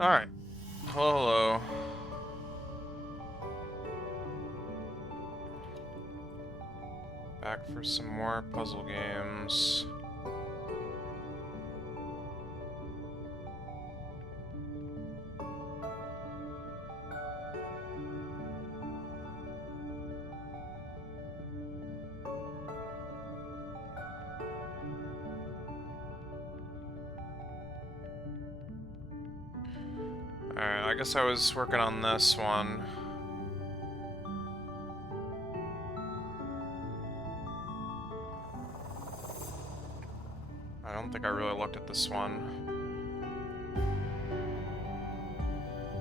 Alright. Hello, hello. Back for some more puzzle games. Alright, I guess I was working on this one. I don't think I really looked at this one.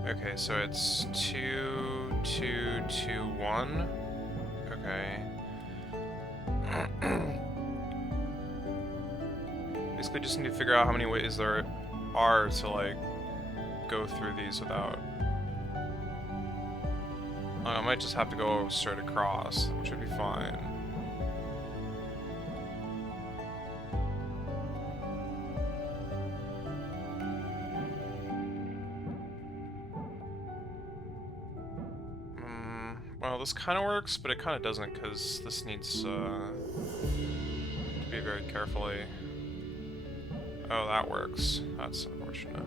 Okay, so it's 2, 2, 2, 1. Okay. Basically just need to figure out how many ways there are to, like, go through these without... I might just have to go straight across, which would be fine. Well, this kind of works, but it kind of doesn't, because this needs to be very carefully... Oh, that works. That's unfortunate.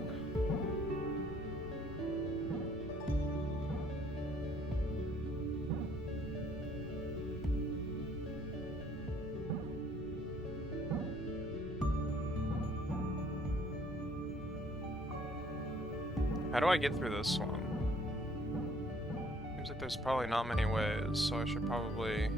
How do I get through this one? Seems like there's probably not many ways, so I should probably...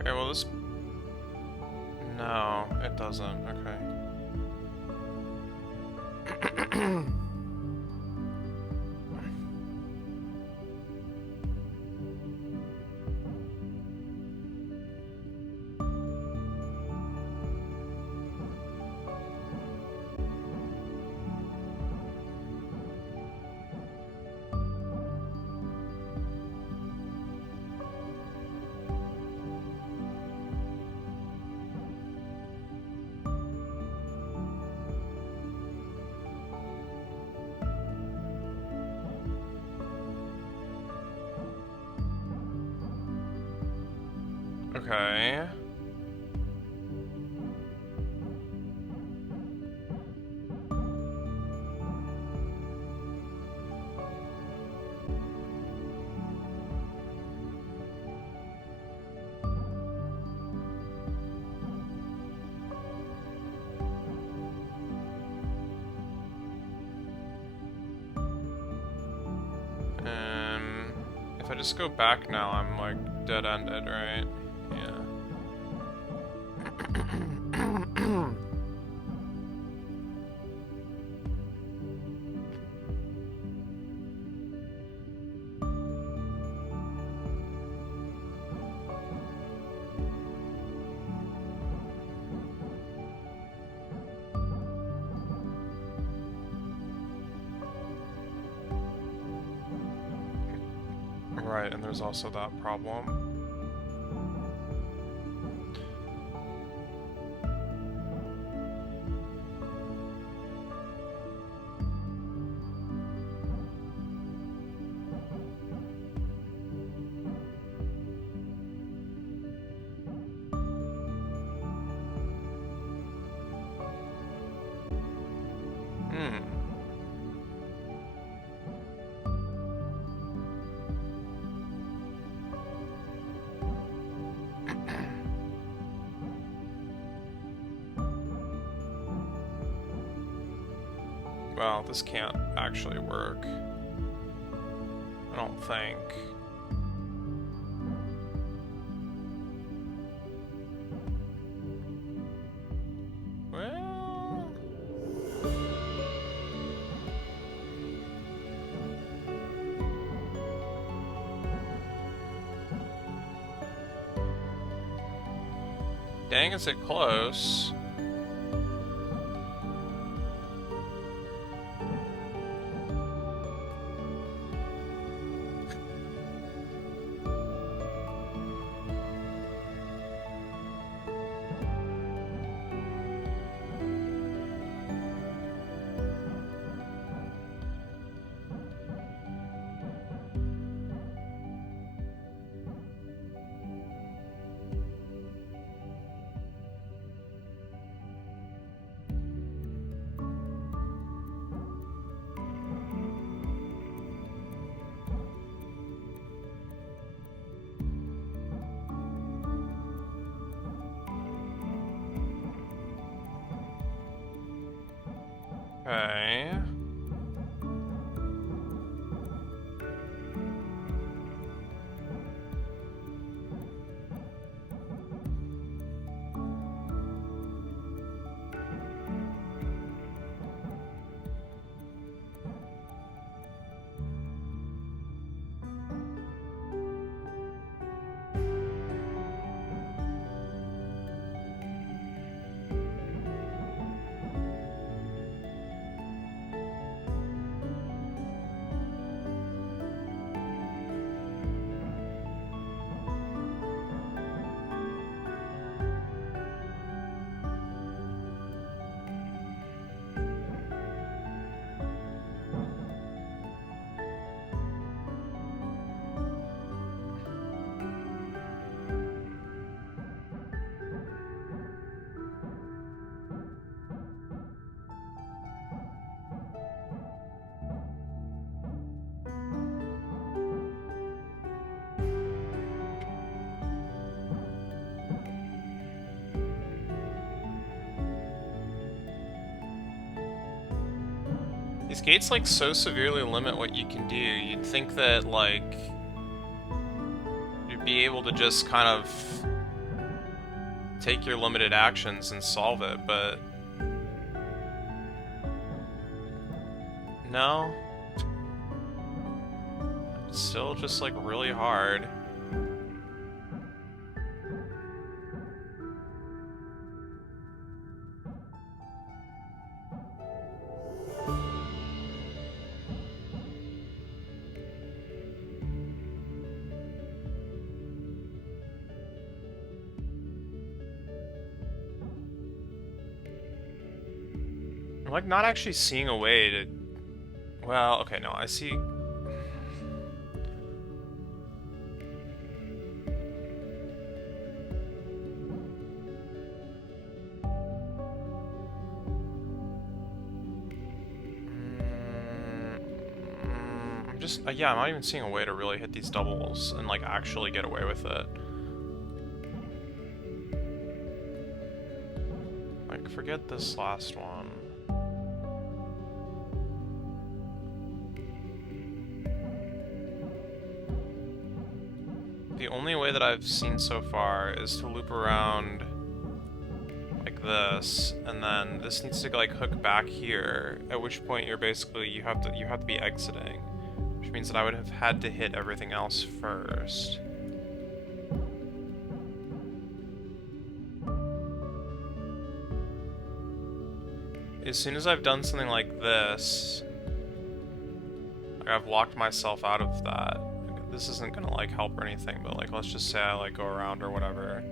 Okay, well this... No, it doesn't. Okay. Okay. If I just go back now, I'm like dead-ended, right? Yeah. Right, and there's also that problem. Well, this can't actually work. I don't think. Well... Dang, is it close? Okay. These gates, like, so severely limit what you can do. You'd think that, like, you'd be able to just kind of take your limited actions and solve it, but... no. It's still just, like, really hard. I'm, like, not actually seeing a way to... well, okay, no, I see... I'm just... yeah, I'm not even seeing a way to really hit these doubles and, like, actually get away with it. Like, forget this last one. The only way that I've seen so far is to loop around like this, and then this needs to like hook back here. At which point you're basically you have to be exiting, which means that I would have had to hit everything else first. As soon as I've done something like this, like I've locked myself out of that. this isn't gonna like help or anything, but like let's just say I like go around or whatever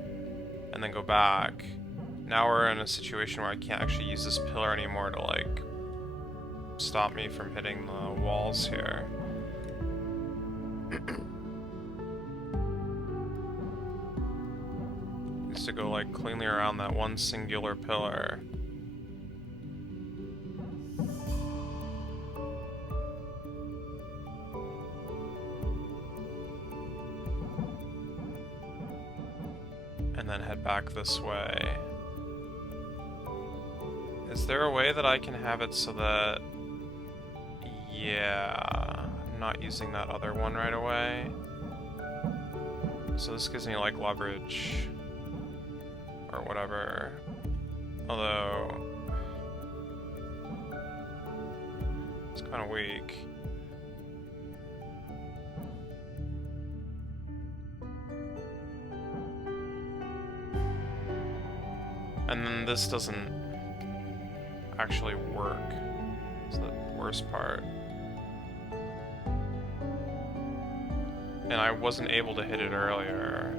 and then go back. Now we're in a situation where I can't actually use this pillar anymore to like stop me from hitting the walls here. Needs to go like cleanly around that one singular pillar. And then head back this way. Is there a way that I can have it so that... Yeah, I'm not using that other one right away. So this gives me like leverage or whatever. Although it's kind of weak. And then this doesn't actually work. It's the worst part. And I wasn't able to hit it earlier.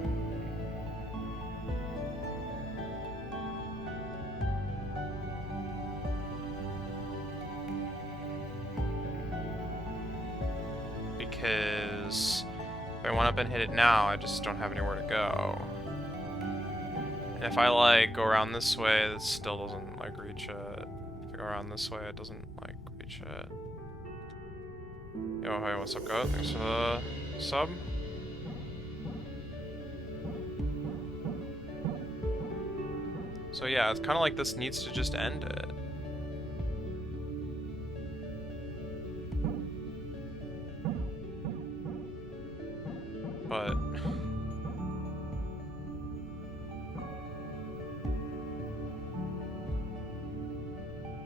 Because if I went up and hit it now, I just don't have anywhere to go. And if I like go around this way, it still doesn't like reach it. If I go around this way, it doesn't like reach it. Yo, hey, what's up, goat? Thanks for the sub. So yeah, it's kind of like this needs to just end it. But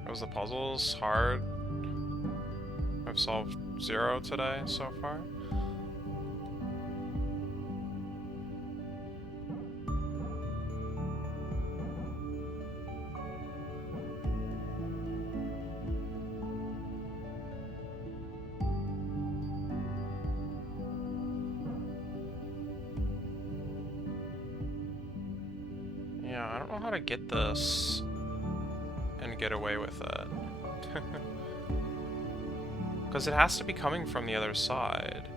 was the puzzles hard? I've solved 0 today so far. Yeah, I don't know how to get this and get away with it. Because it has to be coming from the other side.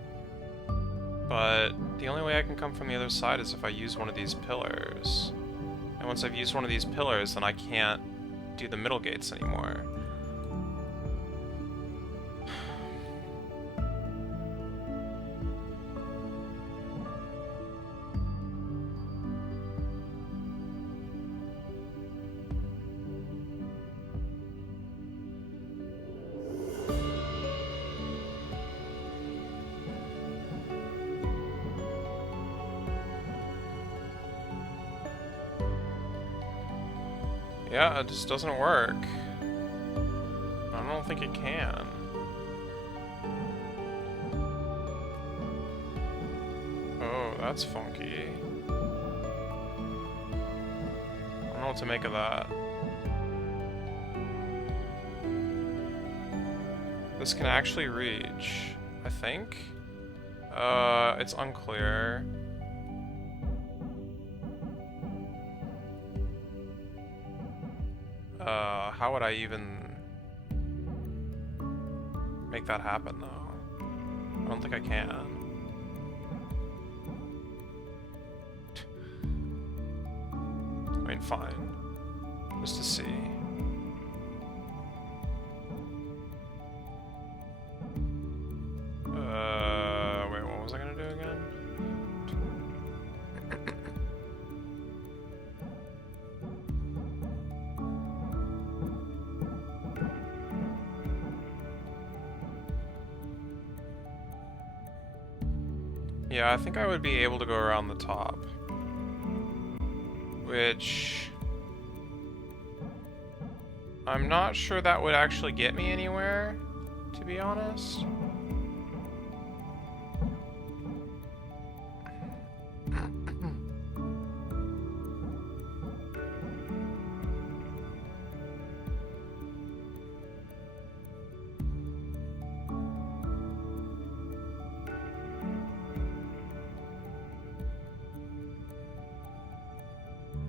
But the only way I can come from the other side is if I use one of these pillars. And once I've used one of these pillars, then I can't do the middle gates anymore. Yeah, it just doesn't work. I don't think it can. Oh, that's funky. I don't know what to make of that. This can actually reach, I think. It's unclear. How would I even make that happen, though? I don't think I can. I mean, fine. Just to see. Wait, what was I gonna do again? Yeah, I think I would be able to go around the top. Which... I'm not sure that would actually get me anywhere, to be honest.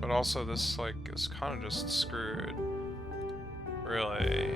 But also this, like, is kind of just screwed. Really.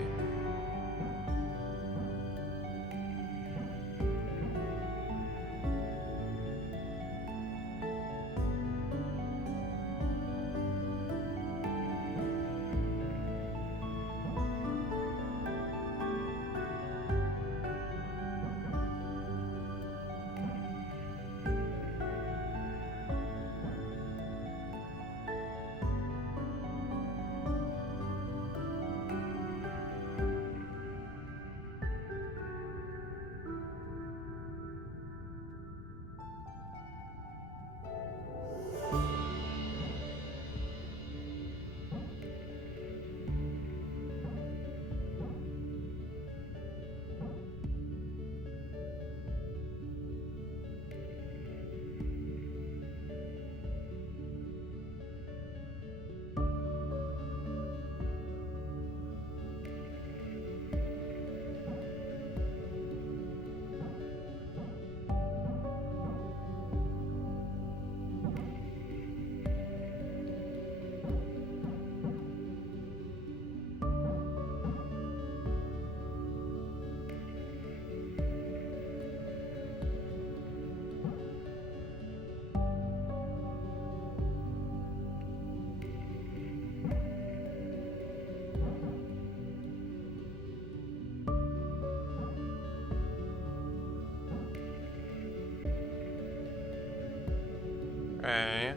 Okay.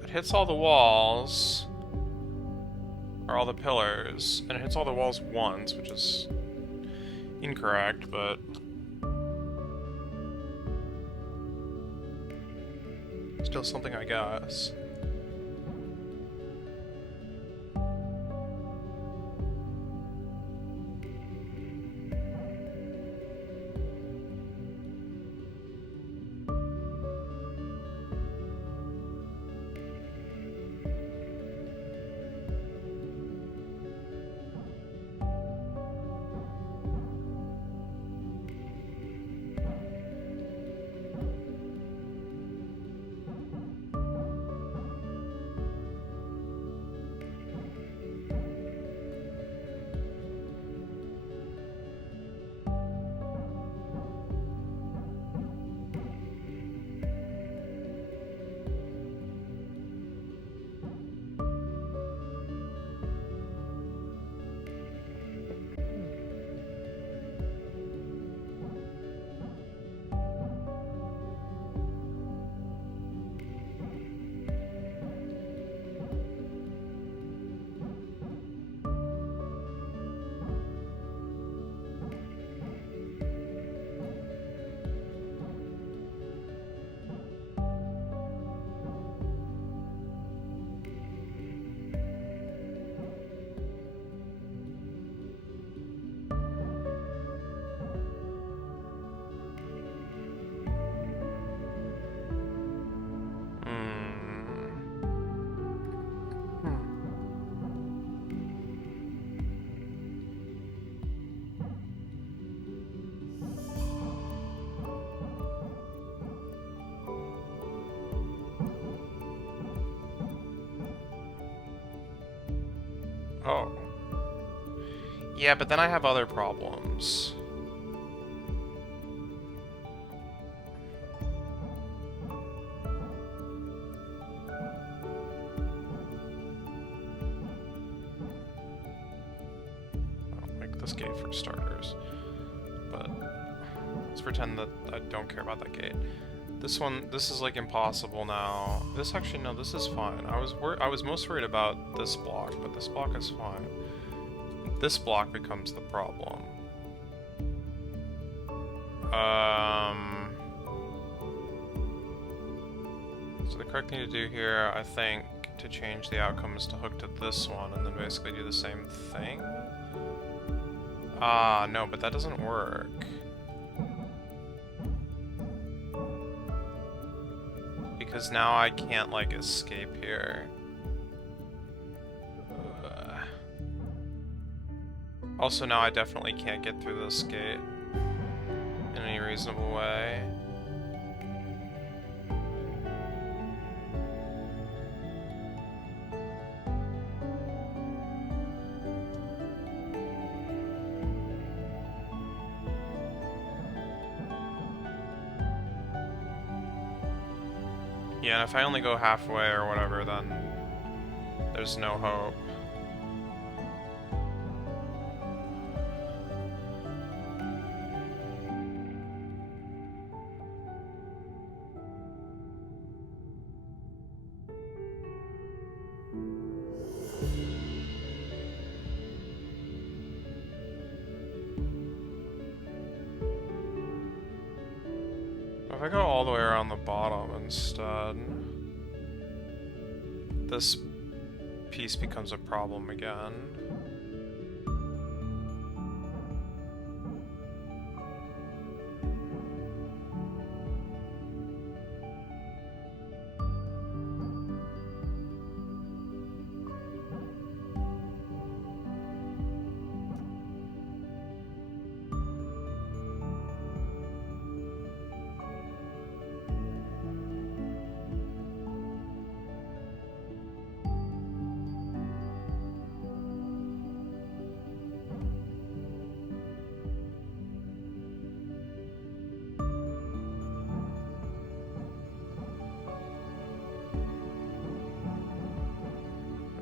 It hits all the walls, or all the pillars, and it hits all the walls once, which is incorrect, but still something, I guess. Oh. Yeah, but then I have other problems. Like this gate for starters. But let's pretend that I don't care about that gate. This one, this is like impossible now. This actually, no, this is fine. I was most worried about this block, but this block is fine. This block becomes the problem. So the correct thing to do here, I think, to change the outcome is to hook to this one and then basically do the same thing. Ah, no, but that doesn't work. Because now I can't, like, escape here. Also, now I definitely can't get through this gate in any reasonable way. Yeah, and if I only go halfway or whatever, then there's no hope. If I go all the way around the bottom instead, this piece becomes a problem again.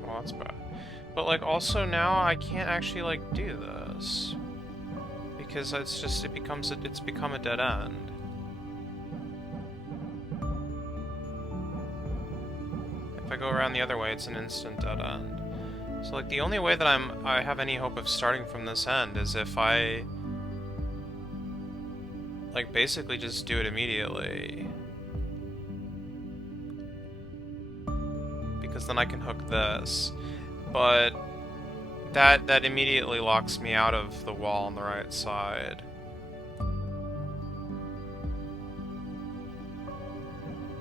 Well, that's bad. But, like, also now I can't actually, like, do this. Because it's just, it's become a dead end. If I go around the other way, it's an instant dead end. So, like, the only way that I have any hope of starting from this end is if I, like, basically just do it immediately. Because then I can hook this. But that immediately locks me out of the wall on the right side.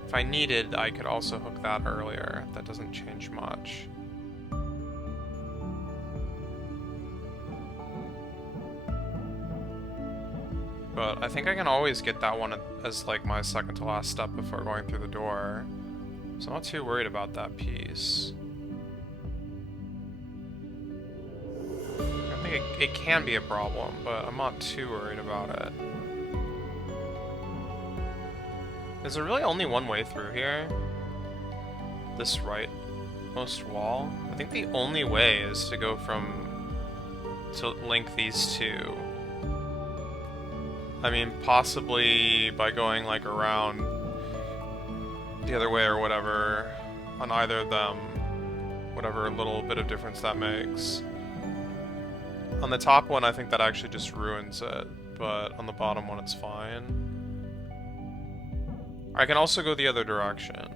If I needed, I could also hook that earlier. That doesn't change much. But I think I can always get that one as like my second to last step before going through the door. So I'm not too worried about that piece. I think it can be a problem, but I'm not too worried about it. Is there really only one way through here? This rightmost wall? I think the only way is to go to link these two. I mean, possibly by going like around the other way or whatever on either of them, whatever little bit of difference that makes. On the top one, I think that actually just ruins it, but on the bottom one, it's fine. I can also go the other direction.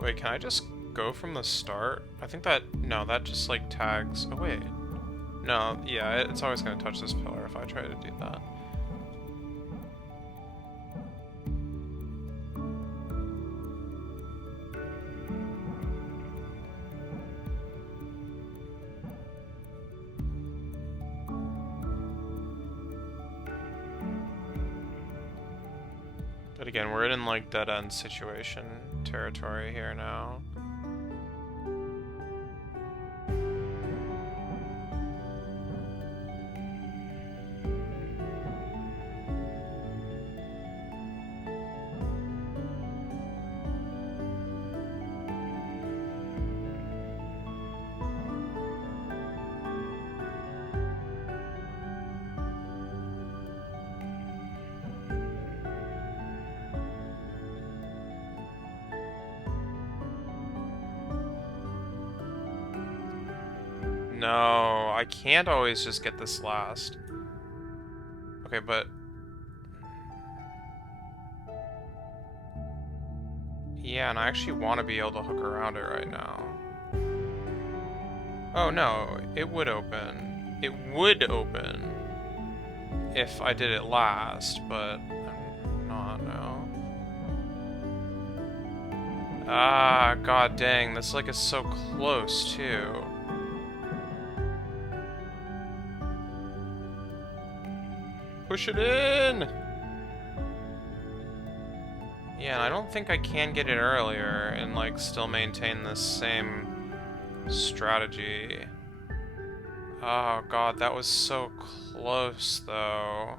Wait, can I just go from the start? I think that, no, that just like tags, oh wait. No, yeah, it's always gonna touch this pillar if I try to do that. But again, we're in like dead end situation territory here now. No, I can't always just get this last. Okay, but... yeah, and I actually want to be able to hook around it right now. Oh no, it would open. It would open if I did it last, but I'm not now. Ah, god dang, this like is so close too. Push it in! Yeah, and I don't think I can get it earlier and, like, still maintain this same strategy. Oh god, that was so close though.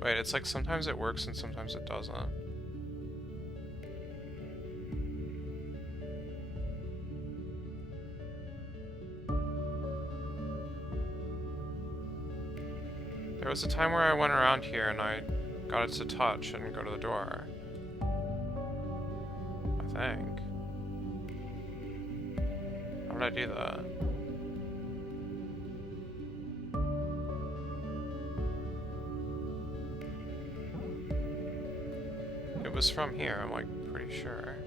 Wait, it's like sometimes it works and sometimes it doesn't. There was a time where I went around here and I got it to touch and go to the door. I think. How did I do that? It was from here, I'm like pretty sure.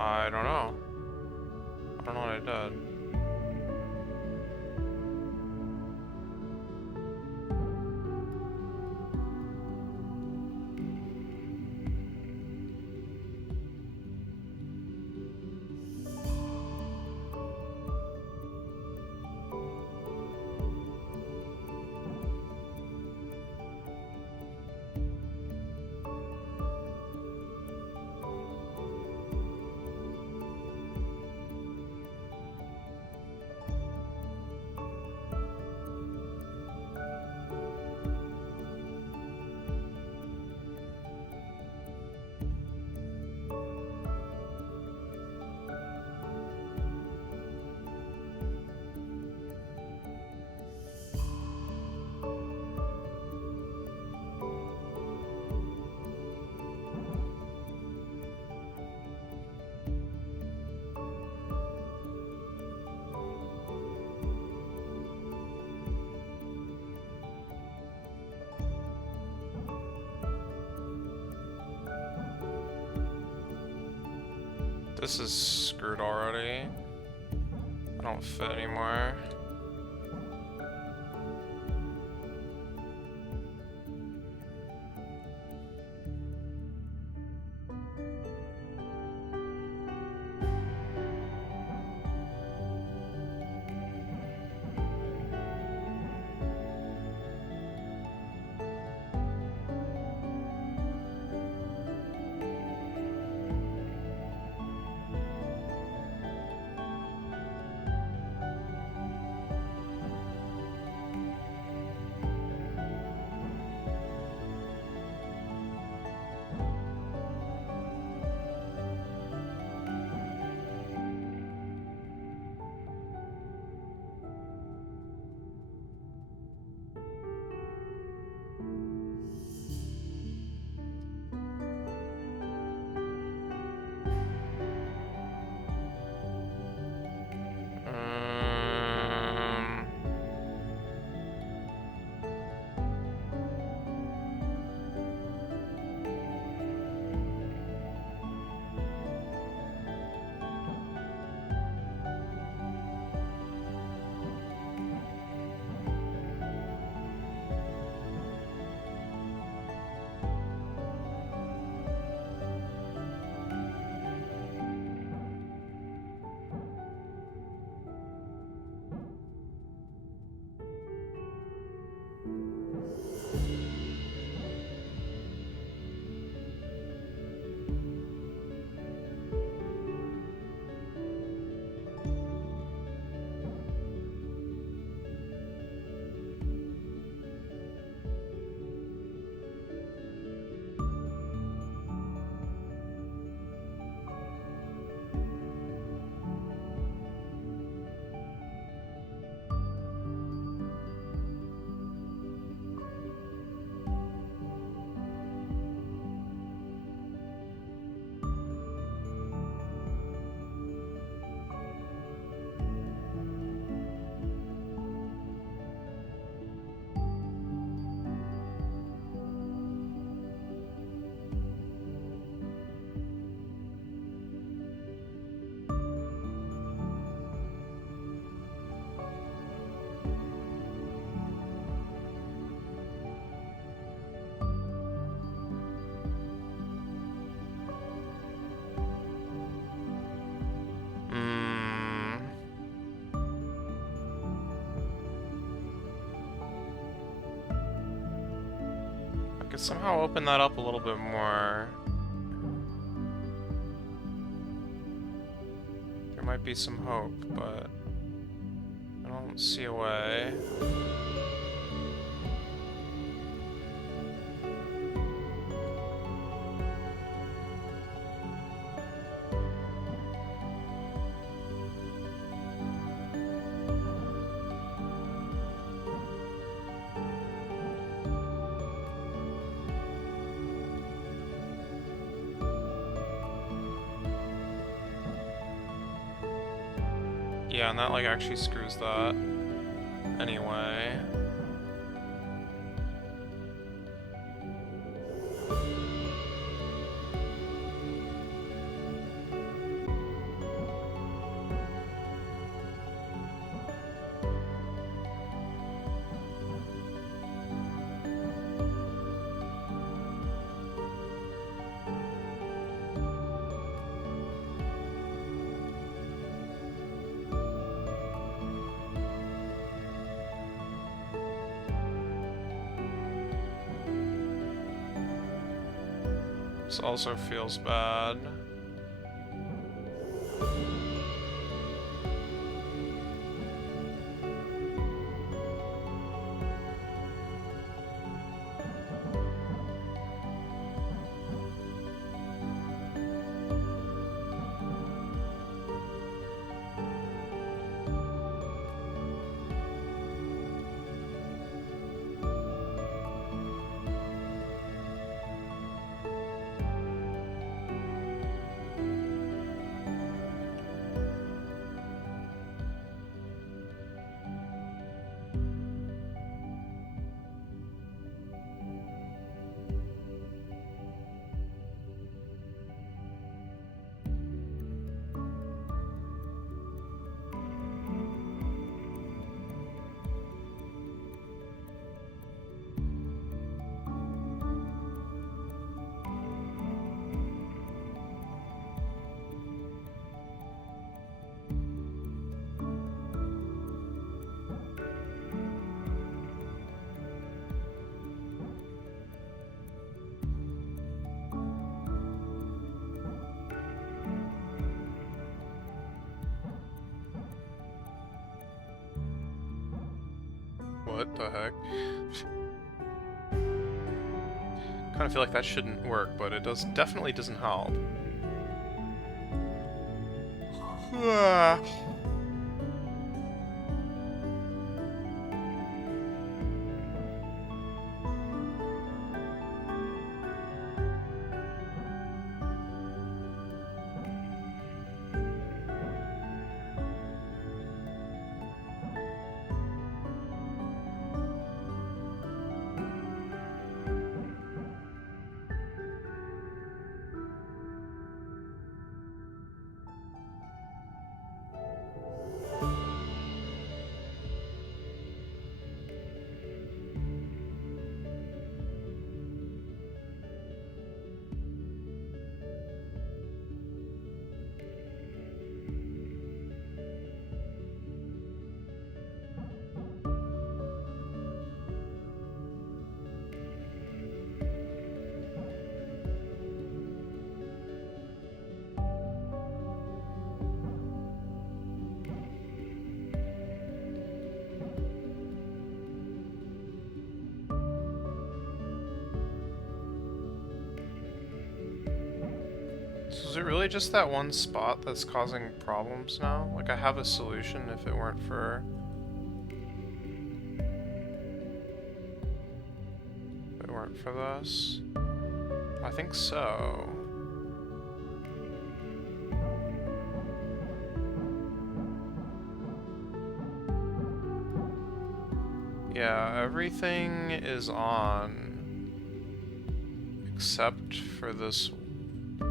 I don't know. I don't know what I did. This is screwed already. I don't fit anymore. could somehow open that up a little bit more. There might be some hope, but I don't see a way. Yeah, and that like actually screws that anyway. This also feels bad. What the heck? Kind of feel like that shouldn't work, but it definitely doesn't help. So is it really just that one spot that's causing problems now? Like, I have a solution if it weren't for... If it weren't for this? I think so. Yeah, everything is on except for this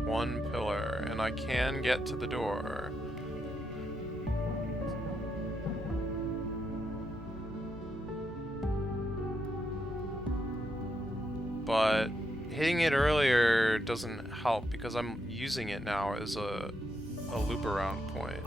one pillar, and I can get to the door. But hitting it earlier doesn't help because I'm using it now as a loop around point.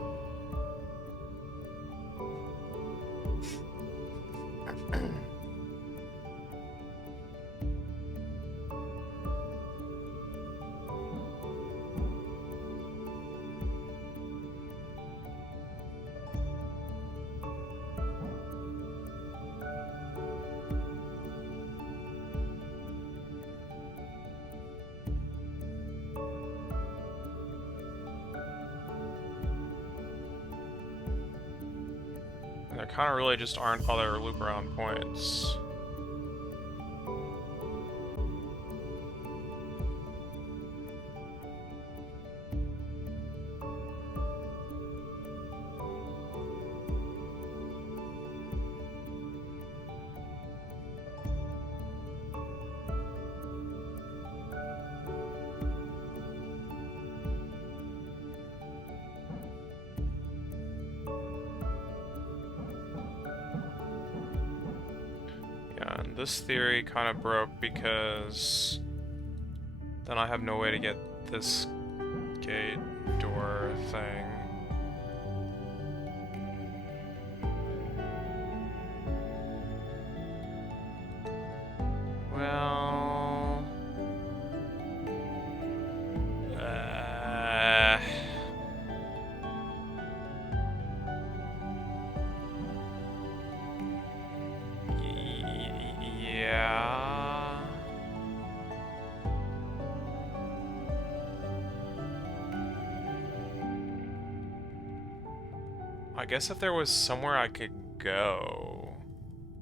And there kind of really just aren't other loop around points. Yeah, and this theory kind of broke because then I have no way to get this gate door thing. Well... yeah... I guess if there was somewhere I could go,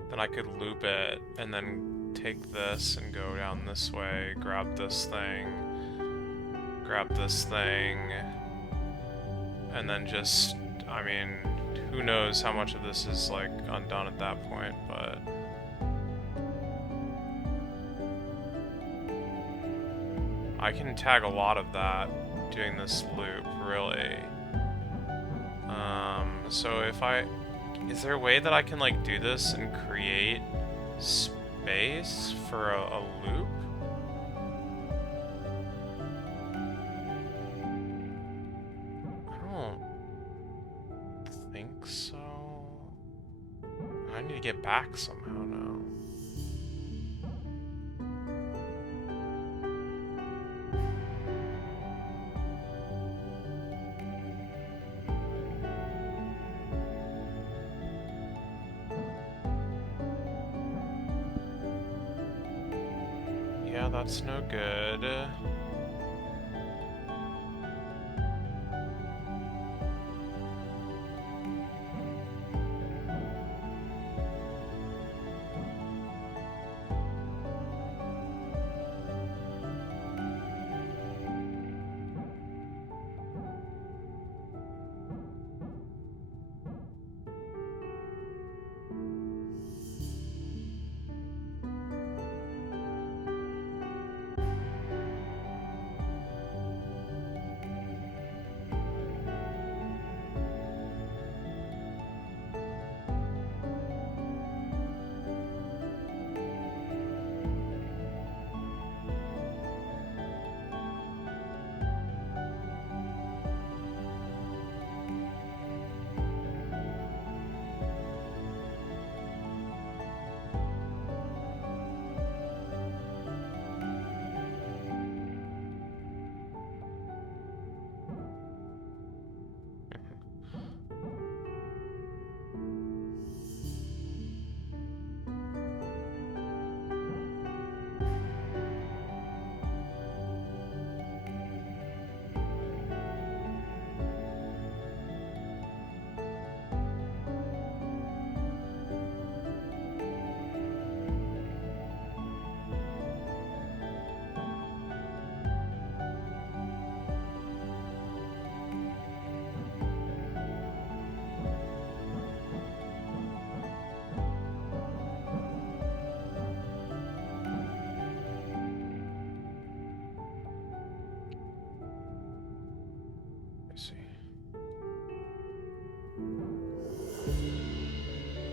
then I could loop it and then take this and go down this way, grab this thing, and then just, I mean, who knows how much of this is like undone at that point, but I can tag a lot of that doing this loop, really. So if is there a way that I can like do this and create space for a loop? I don't think so. I need to get back somehow now. Yeah, that's no good.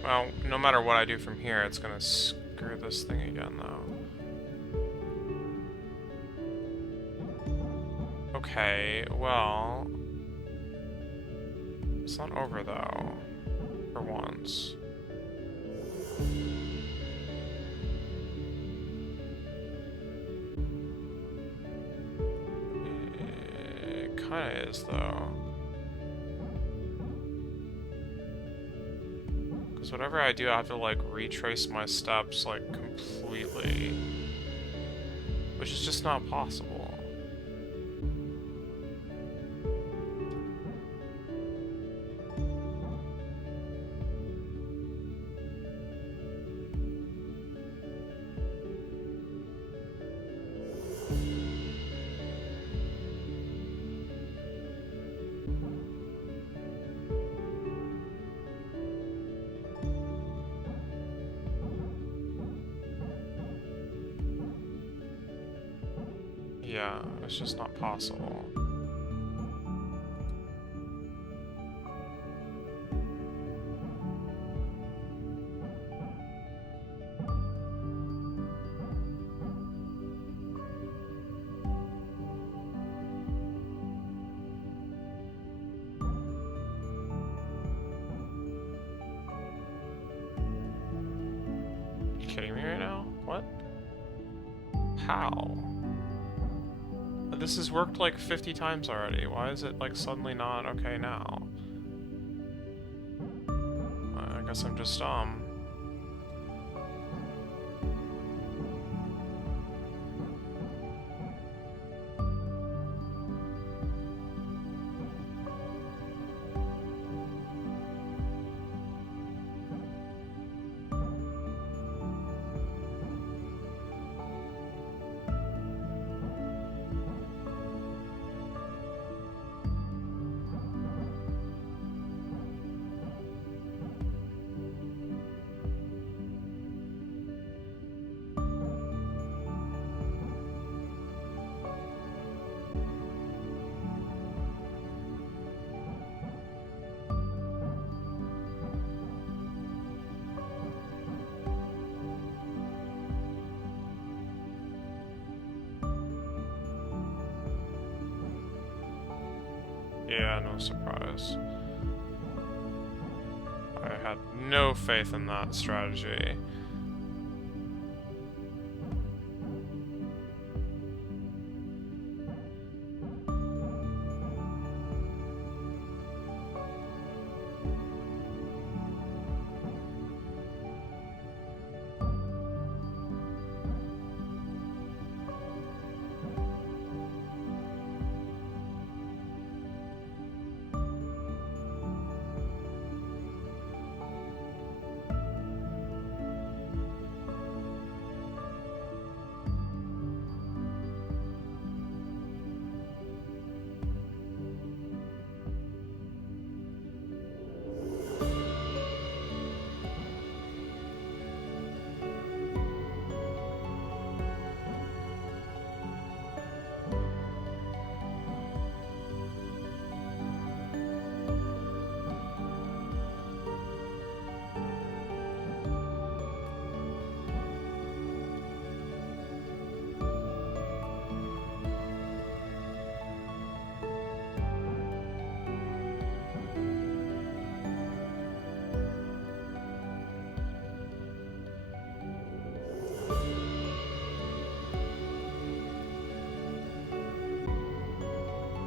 Well, no matter what I do from here, it's gonna screw this thing again, though. Okay, well... It's not over, though. For once. It kinda is, though. Because whatever I do, I have to, like, retrace my steps, like, completely. Which is just not possible. Yeah, it's just not possible. You kidding me right now? What? How? This has worked like 50 times already. Why is it like suddenly not okay now? I guess I'm just dumb. Yeah, no surprise. I had no faith in that strategy.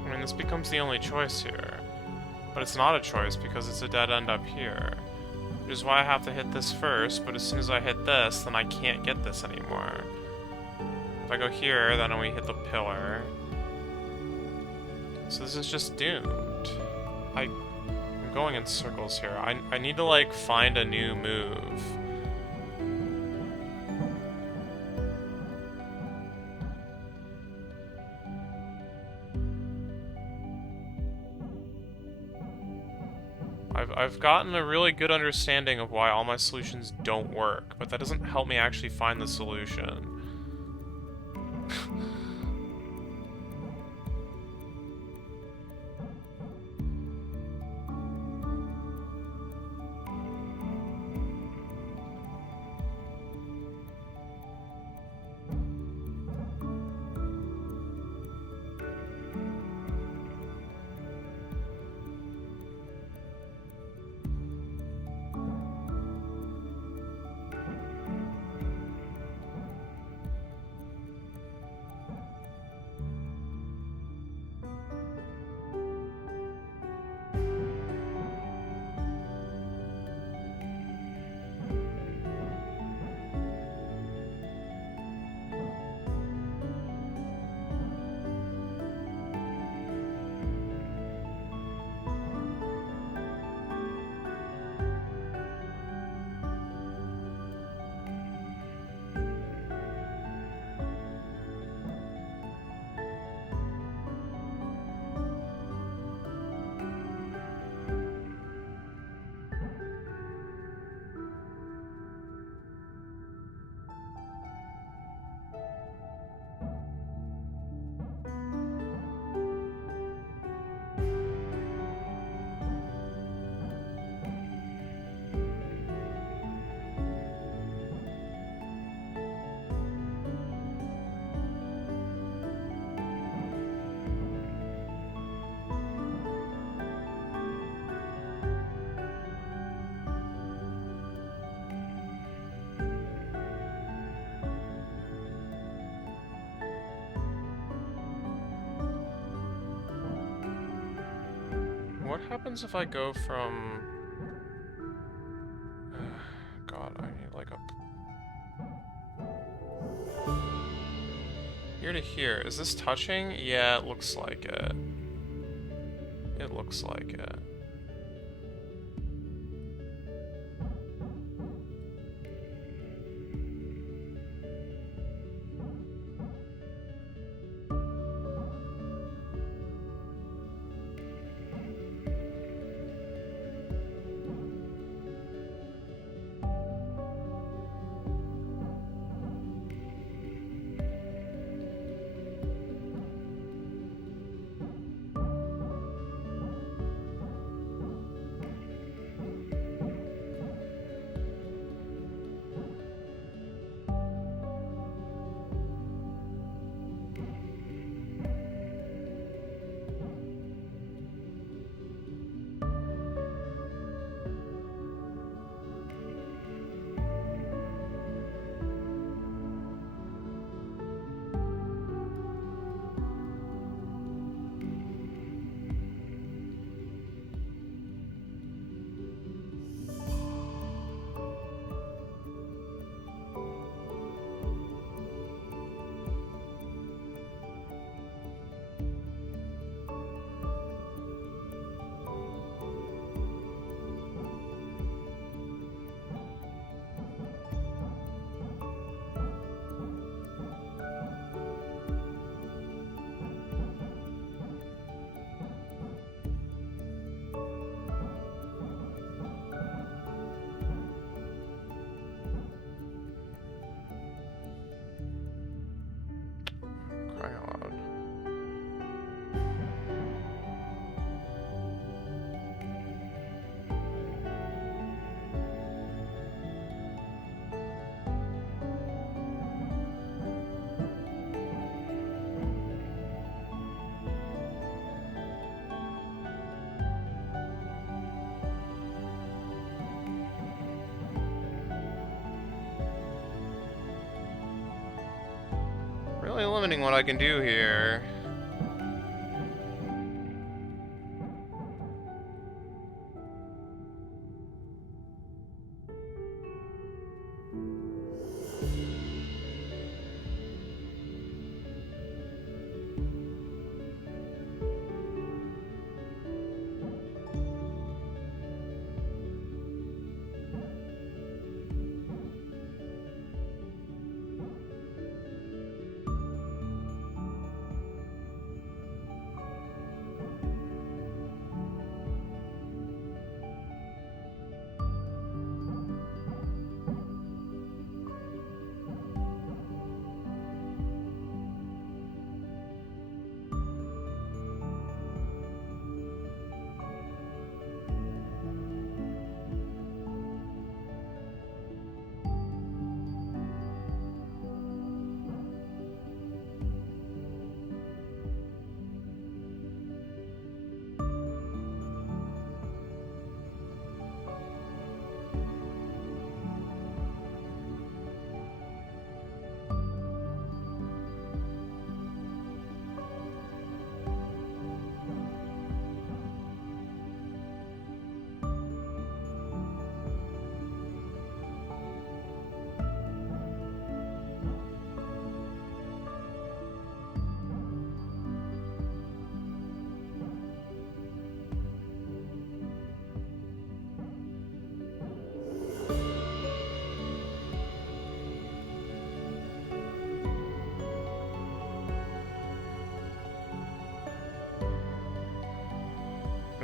I mean, this becomes the only choice here. But it's not a choice because it's a dead end up here. Which is why I have to hit this first, but as soon as I hit this, then I can't get this anymore. If I go here, then we hit the pillar. So this is just doomed. I'm going in circles here. I need to, like, find a new move. I've gotten a really good understanding of why all my solutions don't work, but that doesn't help me actually find the solution. what happens if I go from... God, I need like a... Here to here. Is this touching? Yeah, it looks like it. It looks like it. Crying out loud. Really limiting what I can do here.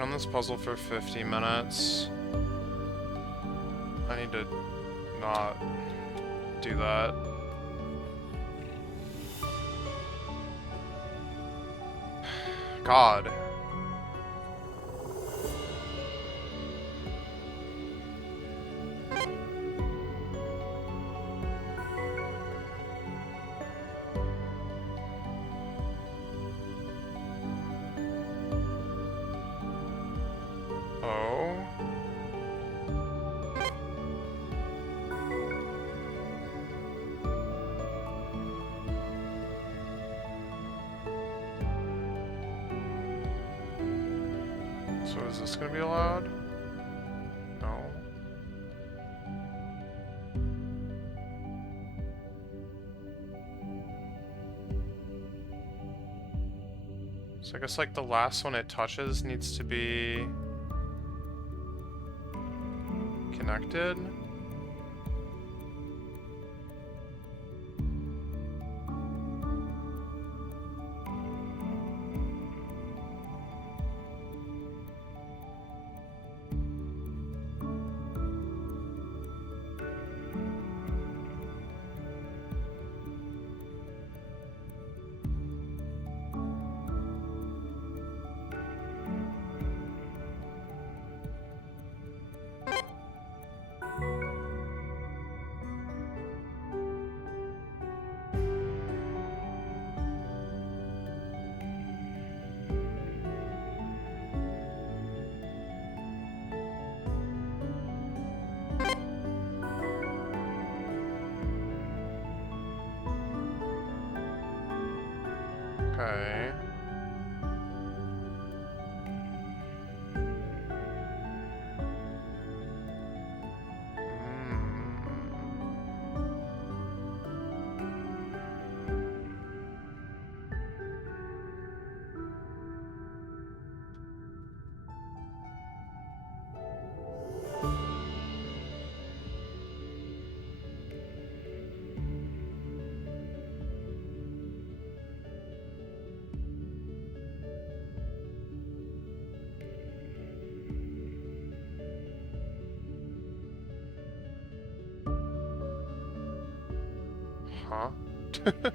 Been on this puzzle for 50 minutes. I need to not do that. God. Oh. Is this gonna be allowed? No. So I guess like the last one it touches needs to be connected. Okay. Huh? There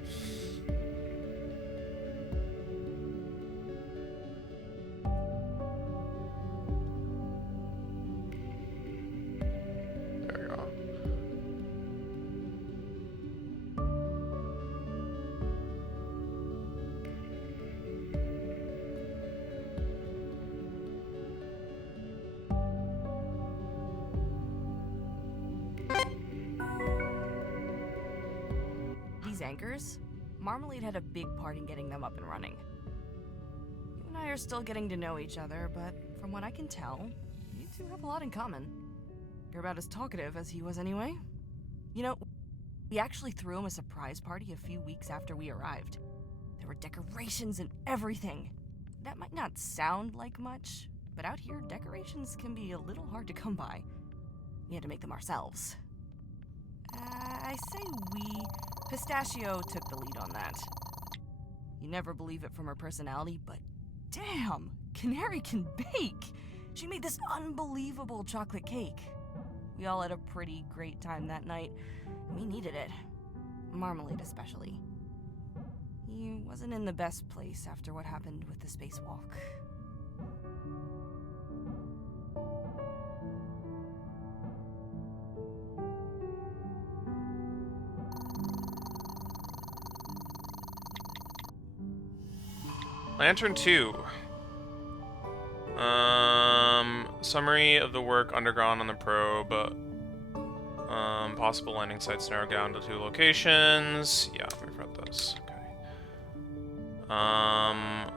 we go. These anchors? Marmalade had a big part in getting them up and running. You and I are still getting to know each other, but from what I can tell, you two have a lot in common. You're about as talkative as he was anyway. You know, we actually threw him a surprise party a few weeks after we arrived. There were decorations and everything. That might not sound like much, but out here, decorations can be a little hard to come by. We had to make them ourselves. I say we. Pistachio took the lead on that. You never believe it from her personality, but damn, Canary can bake! She made this unbelievable chocolate cake. We all had a pretty great time that night. We needed it. Marmalade especially. He wasn't in the best place after what happened with the spacewalk. Lantern 2. Summary of the work undergone on the probe. Possible landing sites narrowed down to 2 locations. Yeah, we've read this. Okay.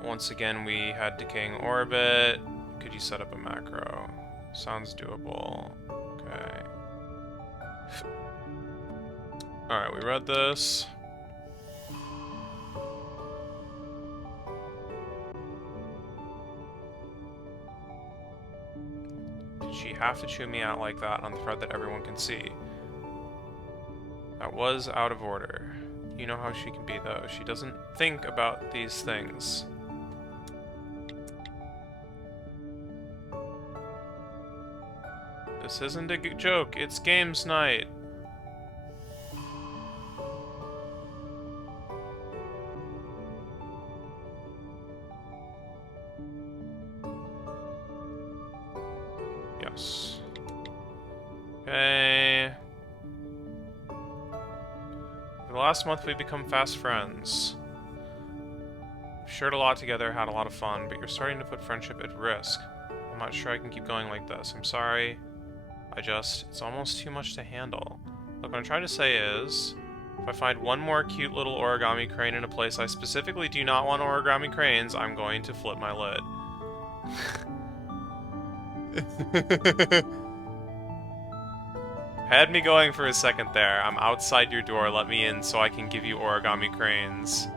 Once again, we had decaying orbit. Could you set up a macro? Sounds doable. Okay. Alright, we read this. She have to chew me out like that on the thread that everyone can see. That was out of order. You know how she can be, though. She doesn't think about these things. This isn't a joke. It's games night. Yes. Okay. For the last month, we've become fast friends. We've shared a lot together, had a lot of fun, but you're starting to put friendship at risk. I'm not sure I can keep going like this. I'm sorry. It's almost too much to handle. Look, what I'm trying to say is, if I find one more cute little origami crane in a place I specifically do not want origami cranes, I'm going to flip my lid. Had me going for a second there. I'm outside your door. Let me in so I can give you origami cranes.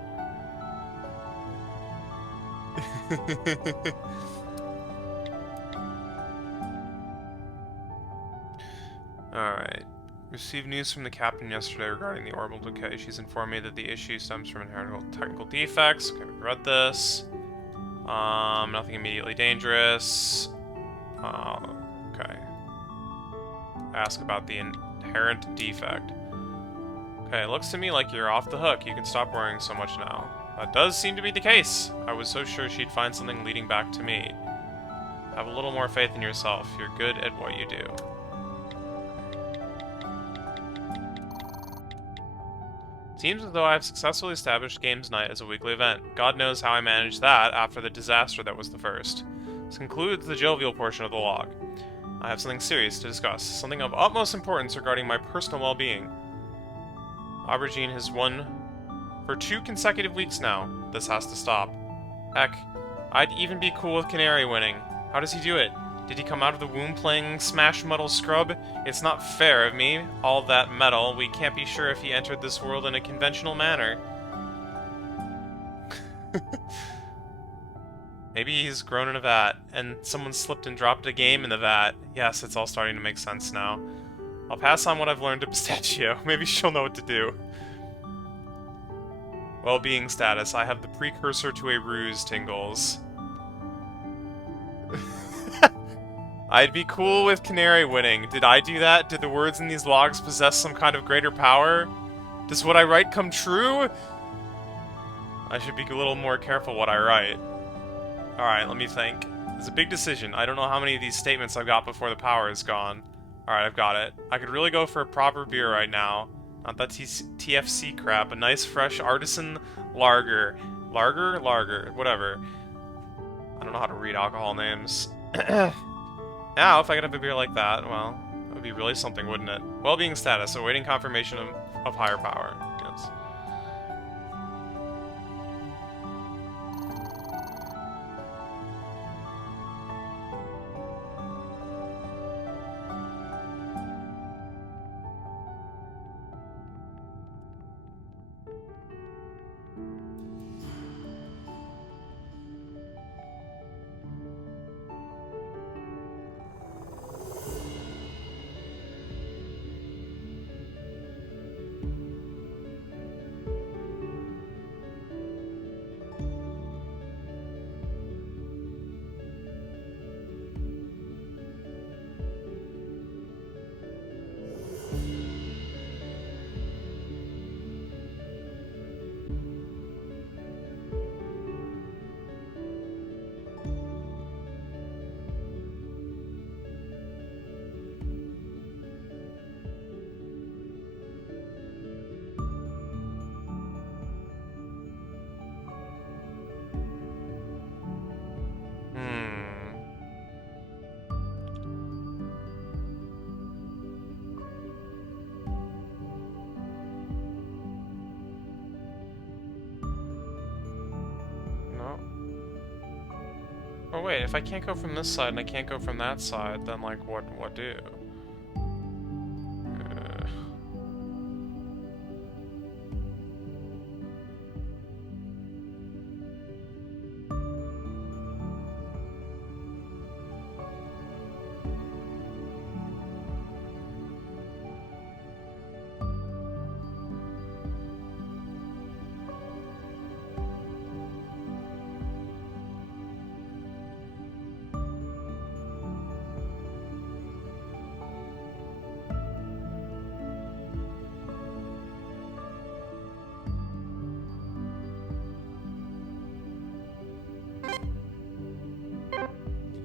Alright. Received news from the captain yesterday regarding the orbital decay. She's informed me that the issue stems from inherent technical defects. Okay, we read this. Nothing immediately dangerous. Okay. Ask about the inherent defect. Okay, it looks to me like you're off the hook. You can stop worrying so much now. That does seem to be the case. I was so sure she'd find something leading back to me. Have a little more faith in yourself. You're good at what you do. Seems as though I have successfully established Games Night as a weekly event. God knows how I managed that after the disaster that was the first. This concludes the jovial portion of the log. I have something serious to discuss, something of utmost importance regarding my personal well-being. Aubergine has won for 2 consecutive weeks now. This has to stop. Heck, I'd even be cool with Canary winning. How does he do it? Did he come out of the womb playing Smash Metal Scrub? It's not fair of me. All that metal, we can't be sure if he entered this world in a conventional manner. Maybe he's grown in a vat, and someone slipped and dropped a game in the vat. Yes, it's all starting to make sense now. I'll pass on what I've learned to Pistachio. Maybe she'll know what to do. Well-being status. I have the precursor to a ruse, Tingles. I'd be cool with Canary winning. Did I do that? Did the words in these logs possess some kind of greater power? Does what I write come true? I should be a little more careful what I write. Alright, let me think. It's a big decision. I don't know how many of these statements I've got before the power is gone. Alright, I've got it. I could really go for a proper beer right now. Not that TFC crap. A nice, fresh, artisan lager. Lager? Whatever. I don't know how to read alcohol names. Now, if I could have a beer like that, well, that would be really something, wouldn't it? Well-being status, awaiting confirmation of higher power. Yes. Oh wait, if I can't go from this side and I can't go from that side, then like what do?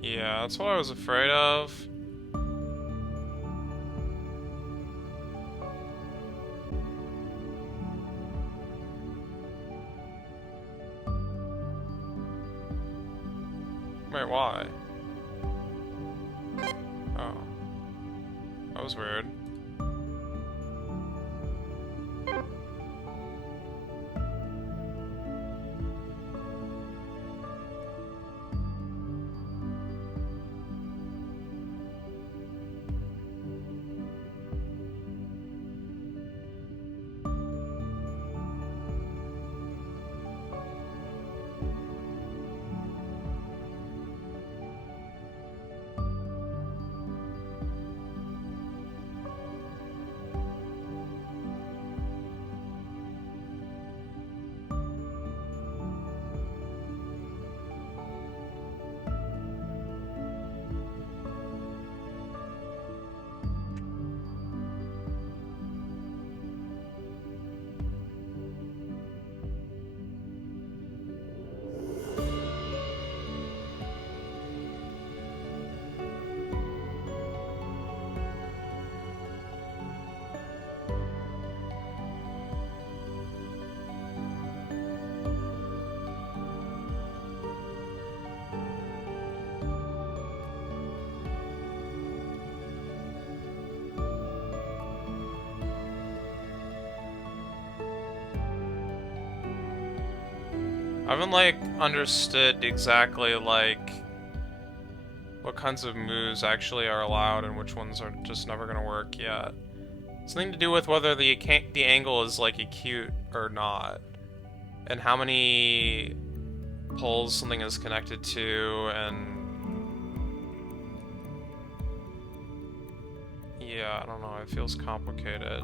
Yeah, that's what I was afraid of. Wait, why? Oh. That was weird. I haven't, like, understood exactly, like, what kinds of moves actually are allowed and which ones are just never gonna work yet. Something to do with whether the angle is, like, acute or not, and how many poles something is connected to, and yeah, I don't know, it feels complicated.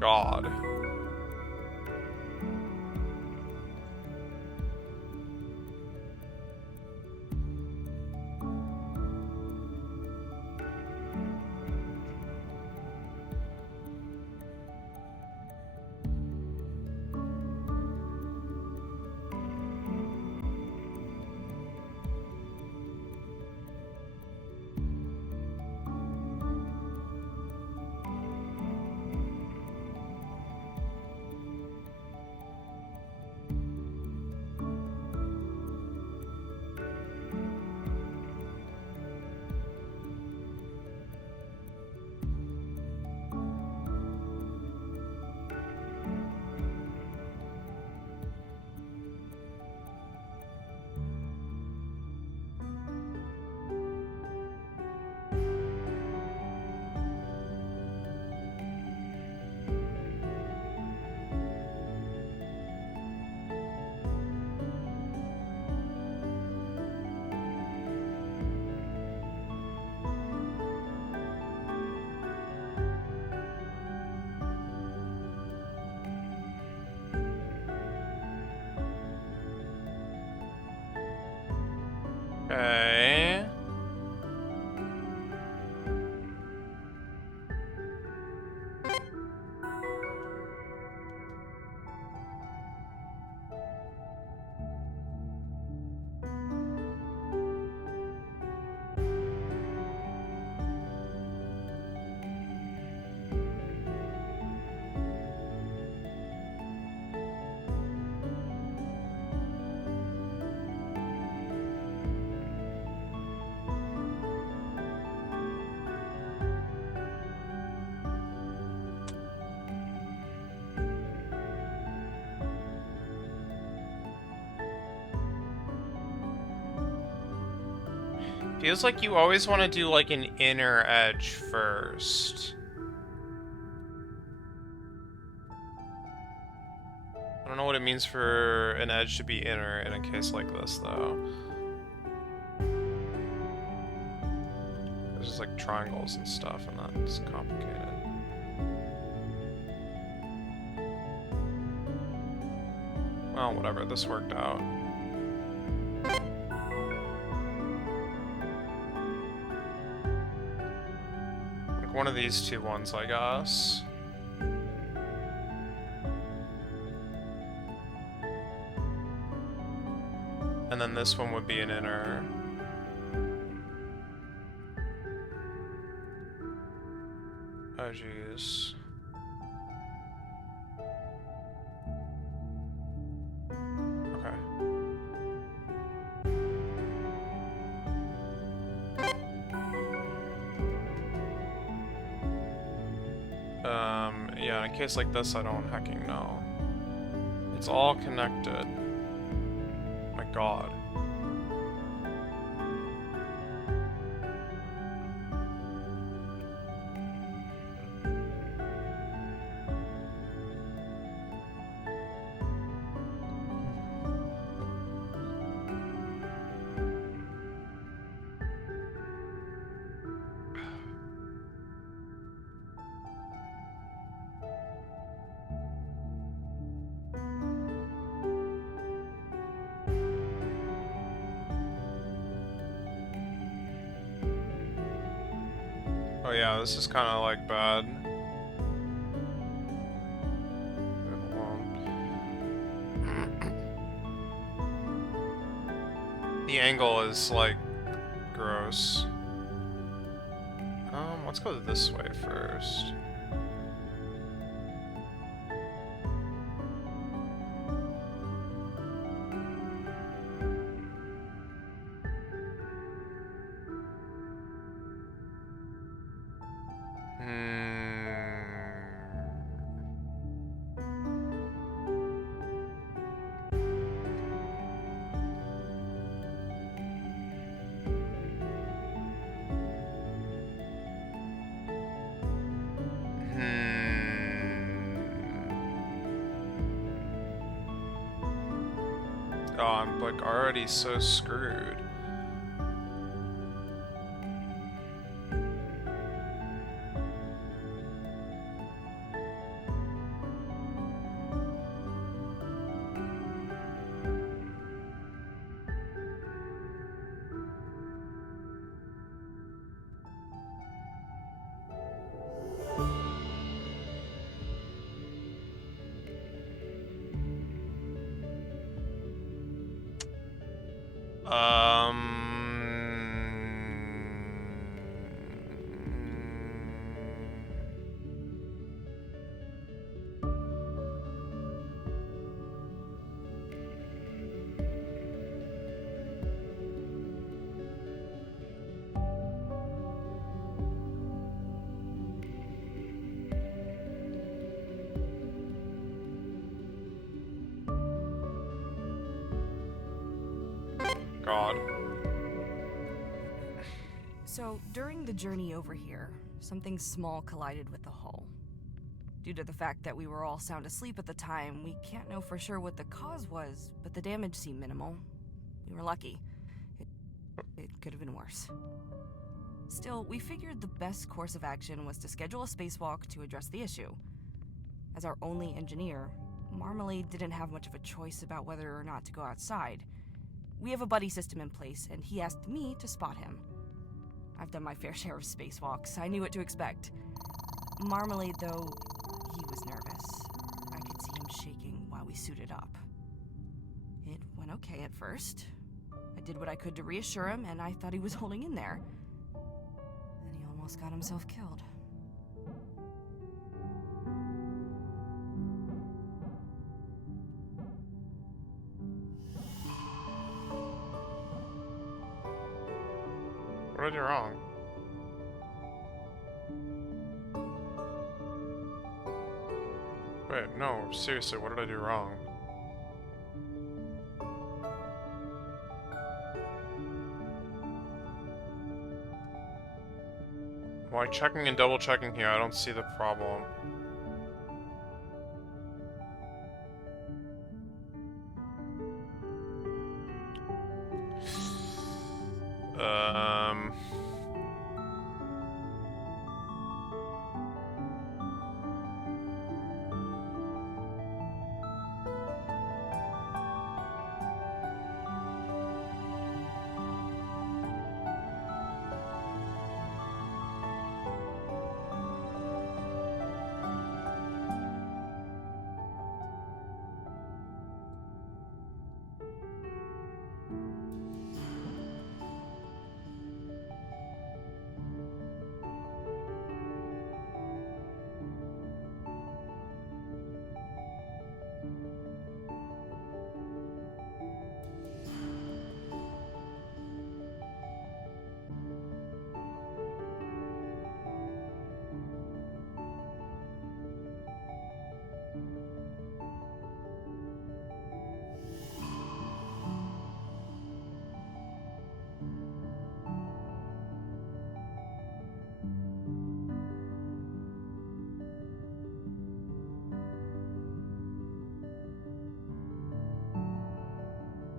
God. Okay. Feels like you always want to do, like, an inner edge first. I don't know what it means for an edge to be inner in a case like this, though. There's just, like, triangles and stuff, and that's complicated. Well, whatever, this worked out. Like, one of these two ones, I guess. And then this one would be an inner. Oh, jeez. Okay. Yeah, in a case like this, I don't hecking know. It's all connected. My god. yeah, this is kind of like bad. Wait, hold on. The angle is like gross. Let's go this way first. Oh, I'm like already so screwed. God. So, during the journey over here, something small collided with the hull. Due to the fact that we were all sound asleep at the time, we can't know for sure what the cause was, but the damage seemed minimal. We were lucky. It could have been worse. Still, we figured the best course of action was to schedule a spacewalk to address the issue. As our only engineer, Marmalade didn't have much of a choice about whether or not to go outside. We have a buddy system in place, and he asked me to spot him. I've done my fair share of spacewalks. I knew what to expect. Marmalade, though, he was nervous. I could see him shaking while we suited up. It went okay at first. I did what I could to reassure him, and I thought he was holding in there. Then he almost got himself killed. What did I do wrong? Wait, no, seriously, what did I do wrong? Why checking and double checking here? I don't see the problem.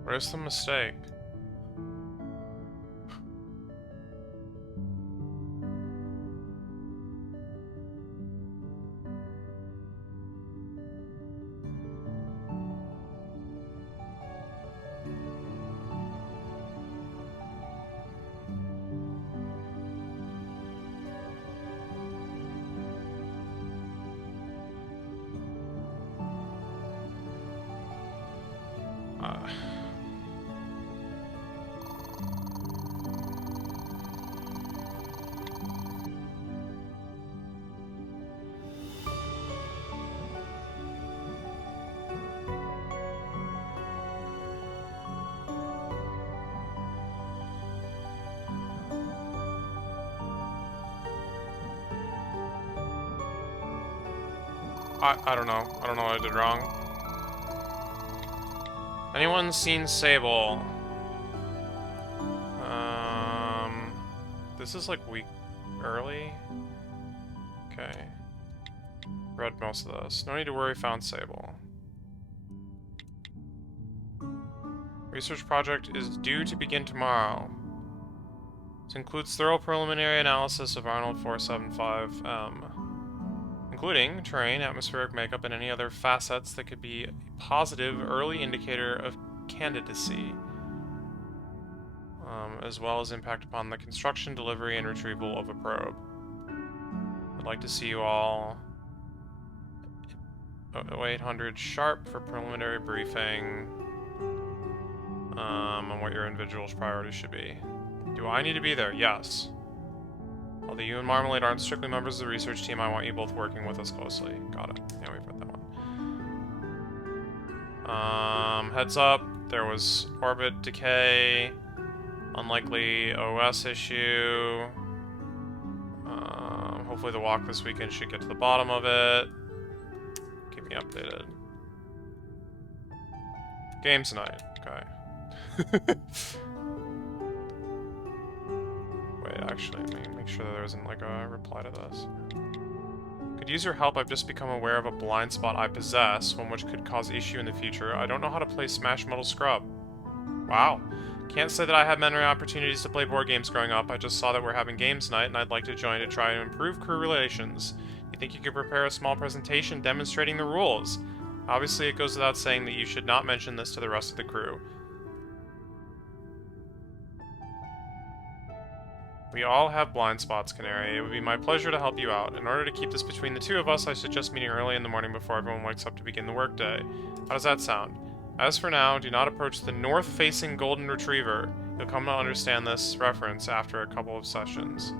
Where's the mistake? I don't know. I don't know what I did wrong. Anyone seen Sable? This is like week early? Okay. Read most of this. No need to worry, found Sable. Research project is due to begin tomorrow. This includes thorough preliminary analysis of Arnold 475M, including terrain, atmospheric makeup, and any other facets that could be a positive early indicator of candidacy, as well as impact upon the construction, delivery, and retrieval of a probe. I'd like to see you all 0800 sharp for preliminary briefing on what your individual's priorities should be. Do I need to be there? Yes. Although you and Marmalade aren't strictly members of the research team, I want you both working with us closely. Got it. Yeah, we've read that one. Heads up, there was orbit decay, unlikely OS issue. Hopefully the walk this weekend should get to the bottom of it. Keep me updated. Games tonight. Okay. Wait, actually, let me make sure that there isn't like a reply to this. Could use your help. I've just become aware of a blind spot I possess, one which could cause issue in the future. I don't know how to play Smash Metal Scrub. Wow. Can't say that I had many opportunities to play board games growing up. I just saw that we're having games night, and I'd like to join to try and improve crew relations. You think you could prepare a small presentation demonstrating the rules? Obviously, it goes without saying that you should not mention this to the rest of the crew. We all have blind spots, Canary. It would be my pleasure to help you out. In order to keep this between the two of us, I suggest meeting early in the morning before everyone wakes up to begin the workday. How does that sound? As for now, do not approach the north-facing Golden Retriever. You'll come to understand this reference after a couple of sessions.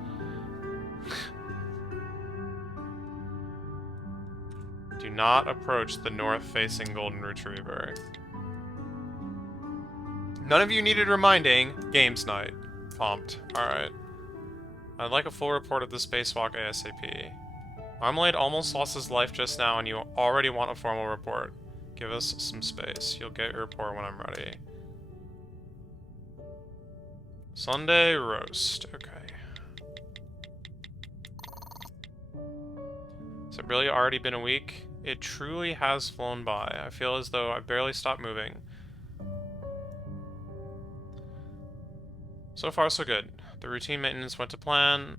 Do not approach the north-facing Golden Retriever. None of you needed reminding. Games night. Pumped. Alright. I'd like a full report of the spacewalk ASAP. Marmalade almost lost his life just now, and you already want a formal report. Give us some space. You'll get your report when I'm ready. Sunday roast. Okay. Has it really already been a week? It truly has flown by. I feel as though I've barely stopped moving. So far, so good. The routine maintenance went to plan.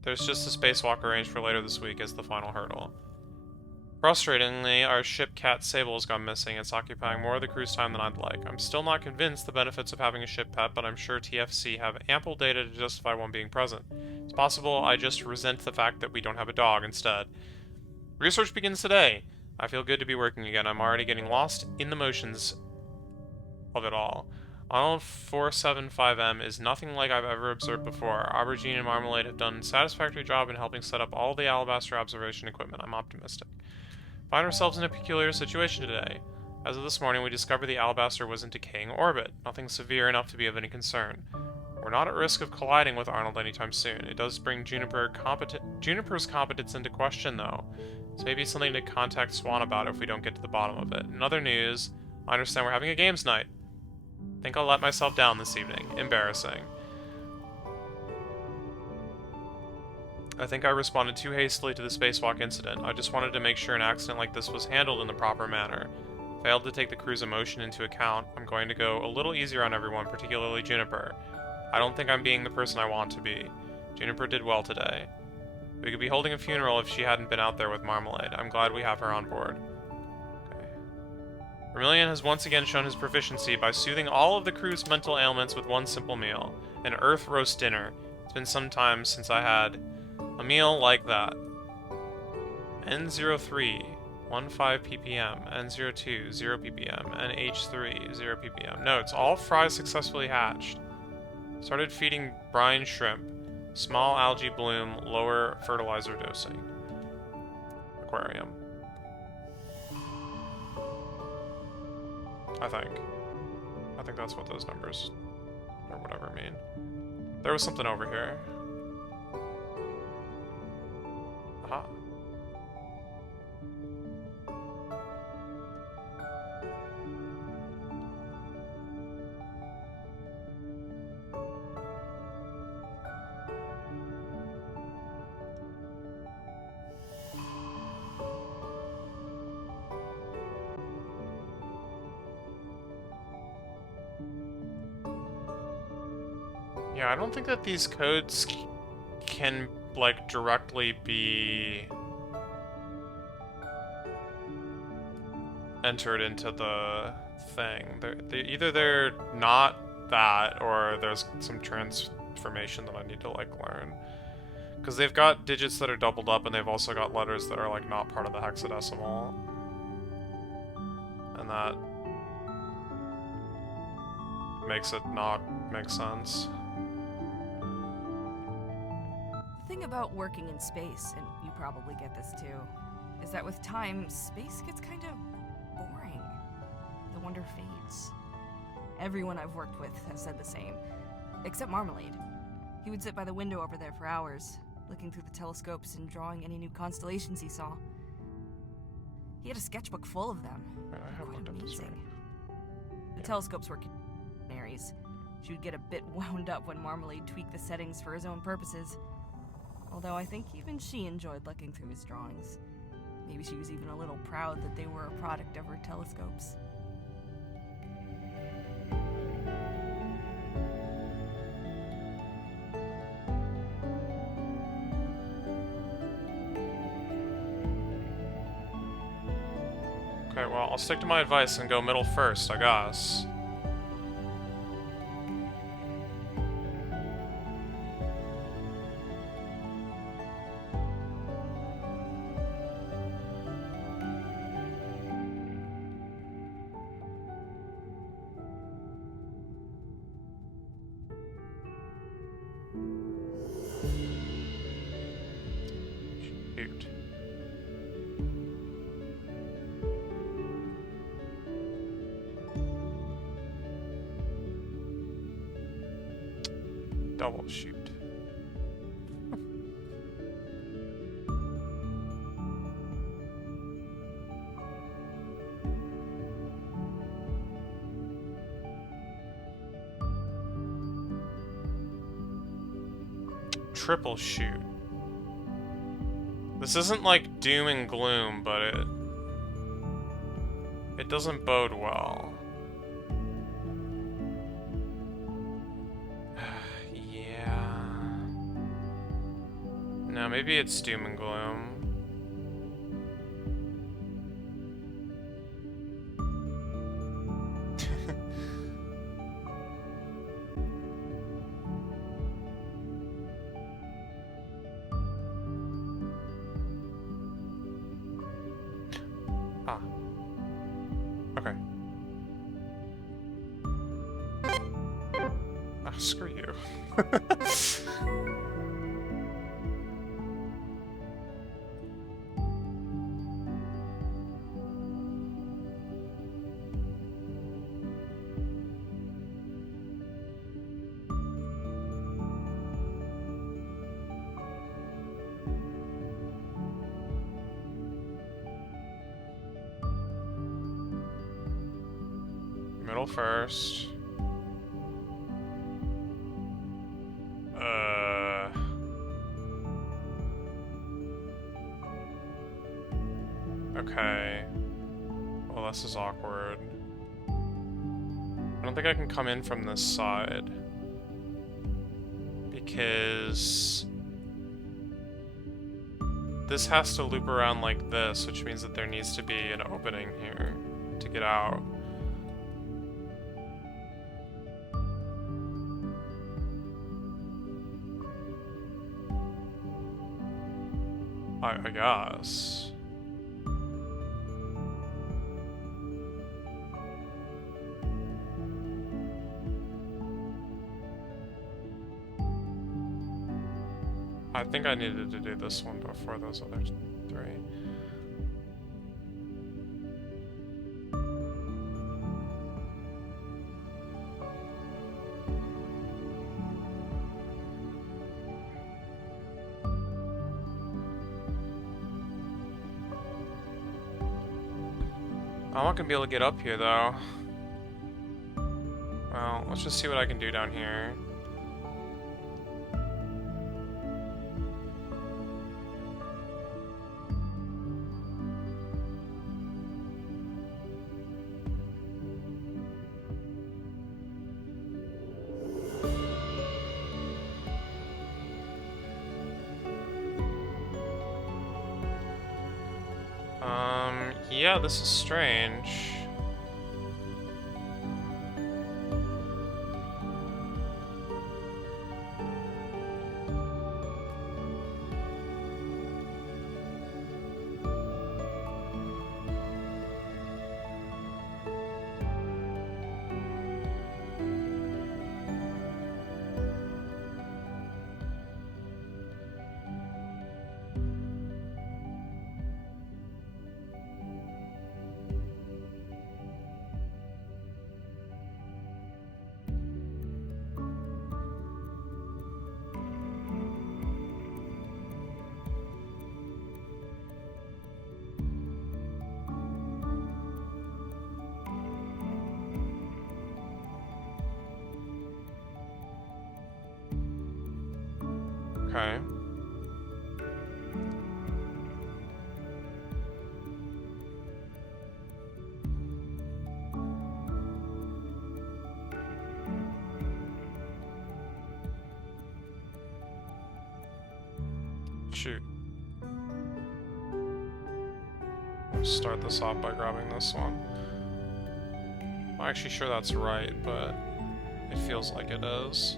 There's just a spacewalk arranged for later this week as the final hurdle. Frustratingly, our ship Cat Sable has gone missing. It's occupying more of the crew's time than I'd like. I'm still not convinced the benefits of having a ship pet, but I'm sure TFC have ample data to justify one being present. It's possible I just resent the fact that we don't have a dog instead. Research begins today. I feel good to be working again. I'm already getting lost in the motions of it all. Arnold 475M is nothing like I've ever observed before. Aubergine and Marmalade have done a satisfactory job in helping set up all the Alabaster observation equipment. I'm optimistic. Find ourselves in a peculiar situation today. As of this morning, we discovered the Alabaster was in decaying orbit, nothing severe enough to be of any concern. We're not at risk of colliding with Arnold anytime soon. It does bring Juniper's competence into question, though. So maybe something to contact Swan about if we don't get to the bottom of it. In other news, I understand we're having a games night. Think I'll let myself down this evening. Embarrassing. I think I responded too hastily to the spacewalk incident. I just wanted to make sure an accident like this was handled in the proper manner. Failed to take the crew's emotion into account. I'm going to go a little easier on everyone, particularly Juniper. I don't think I'm being the person I want to be. Juniper did well today. We could be holding a funeral if she hadn't been out there with Marmalade. I'm glad we have her on board. Okay. Vermilion has once again shown his proficiency by soothing all of the crew's mental ailments with one simple meal. An earth roast dinner. It's been some time since I had a meal like that. N03. 15 ppm, N02 0 ppm, NH3 0 ppm. No, it's all fries successfully hatched. Started feeding brine shrimp. Small algae bloom, lower fertilizer dosing. Aquarium. I think that's what those numbers or whatever mean. There was something over here. Aha. Yeah, I don't think that these codes can, like, directly be entered into the thing. Either they're not that, or there's some transformation that I need to, like, learn. Because they've got digits that are doubled up, and they've also got letters that are, like, not part of the hexadecimal. And that makes it not make sense. The thing about working in space, and you probably get this too, is that with time, space gets kind of boring. The wonder fades. Everyone I've worked with has said the same, except Marmalade. He would sit by the window over there for hours, looking through the telescopes and drawing any new constellations he saw. He had a sketchbook full of them. I have looked at this right. The telescopes were canaries. She would get a bit wound up when Marmalade tweaked the settings for his own purposes. Although I think even she enjoyed looking through his drawings. Maybe she was even a little proud that they were a product of her telescopes. Okay, well, I'll stick to my advice and go middle first, I guess. Shoot. Double shoot. Triple shoot. This isn't like doom and gloom, but it doesn't bode well. Yeah. No, maybe it's doom and gloom. Ah. Okay. Ah, screw you. Middle first. Okay. Well, this is awkward. I don't think I can come in from this side. Because this has to loop around like this, which means that there needs to be an opening here to get out. I guess. I think I needed to do this one before those other three. I'm not gonna be able to get up here though. Well, let's just see what I can do down here. Yeah, this is strange. Okay. Shoot. I'll start this off by grabbing this one. I'm actually sure that's right, but it feels like it is.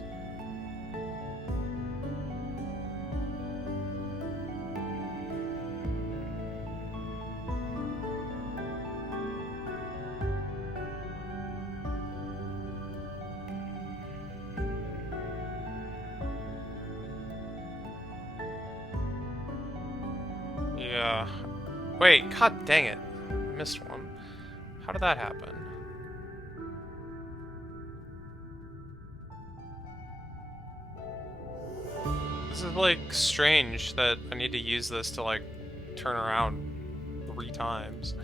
Yeah. Wait, god dang it. I missed one. How did that happen? This is like strange that I need to use this to like turn around 3 times.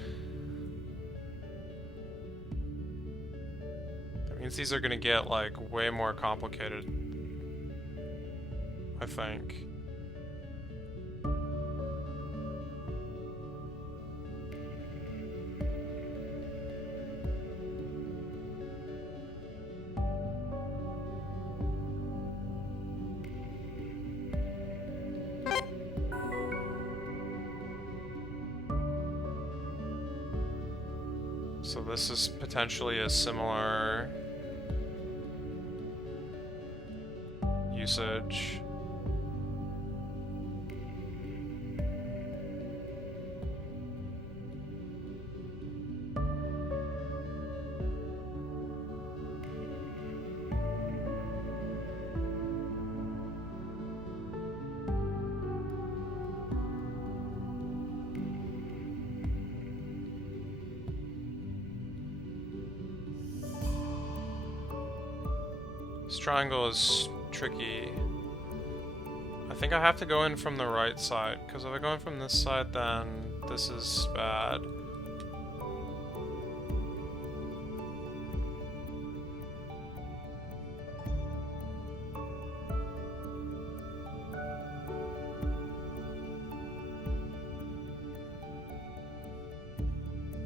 That means these are gonna get like way more complicated, I think. So this is potentially a similar usage. This triangle is tricky. I think I have to go in from the right side, because if I go in from this side, then this is bad.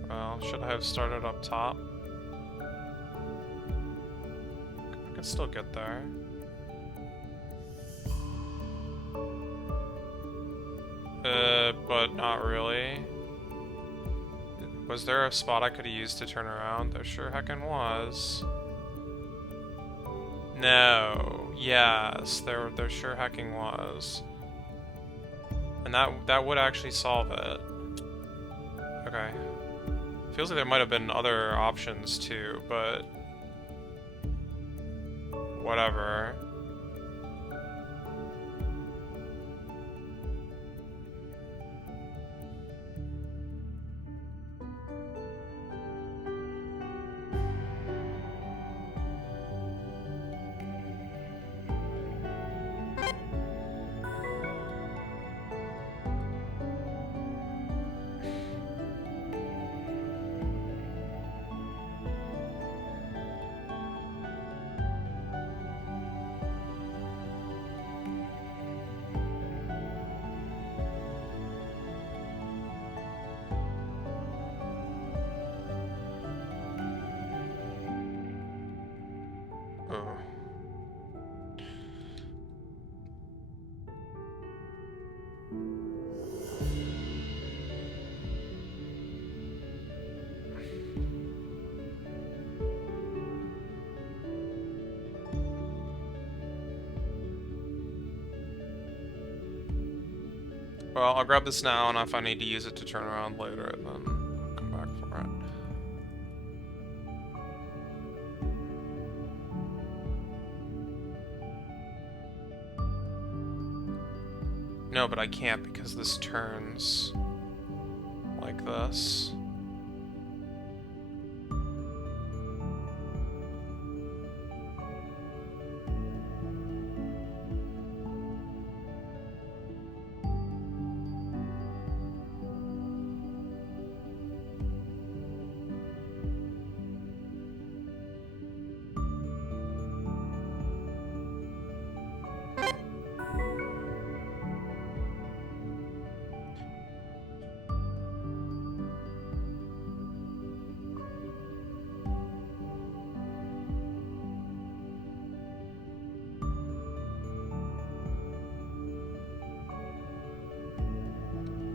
Well, should I have started up top? I can still get there. But not really. Was there a spot I could have used to turn around? There sure heckin' was. No. Yes, there sure hecking was. And that would actually solve it. Okay. Feels like there might have been other options too, but whatever. Well, I'll grab this now, and if I need to use it to turn around later, then I'll come back for it. No, but I can't because this turns like this.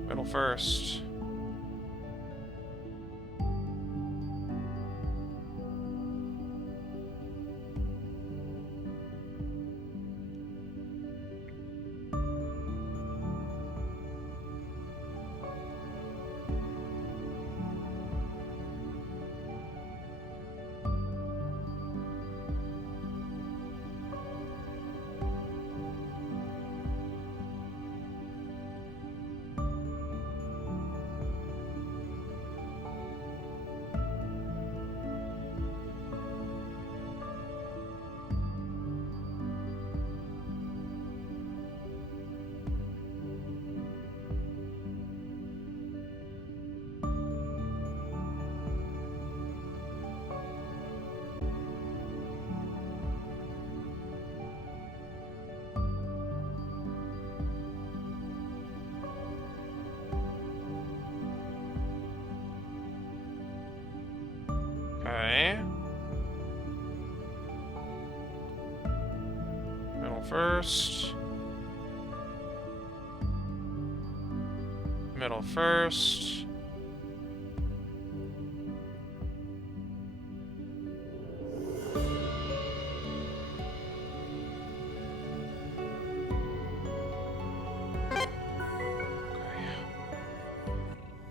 Middle first. Okay. Middle first. Middle first.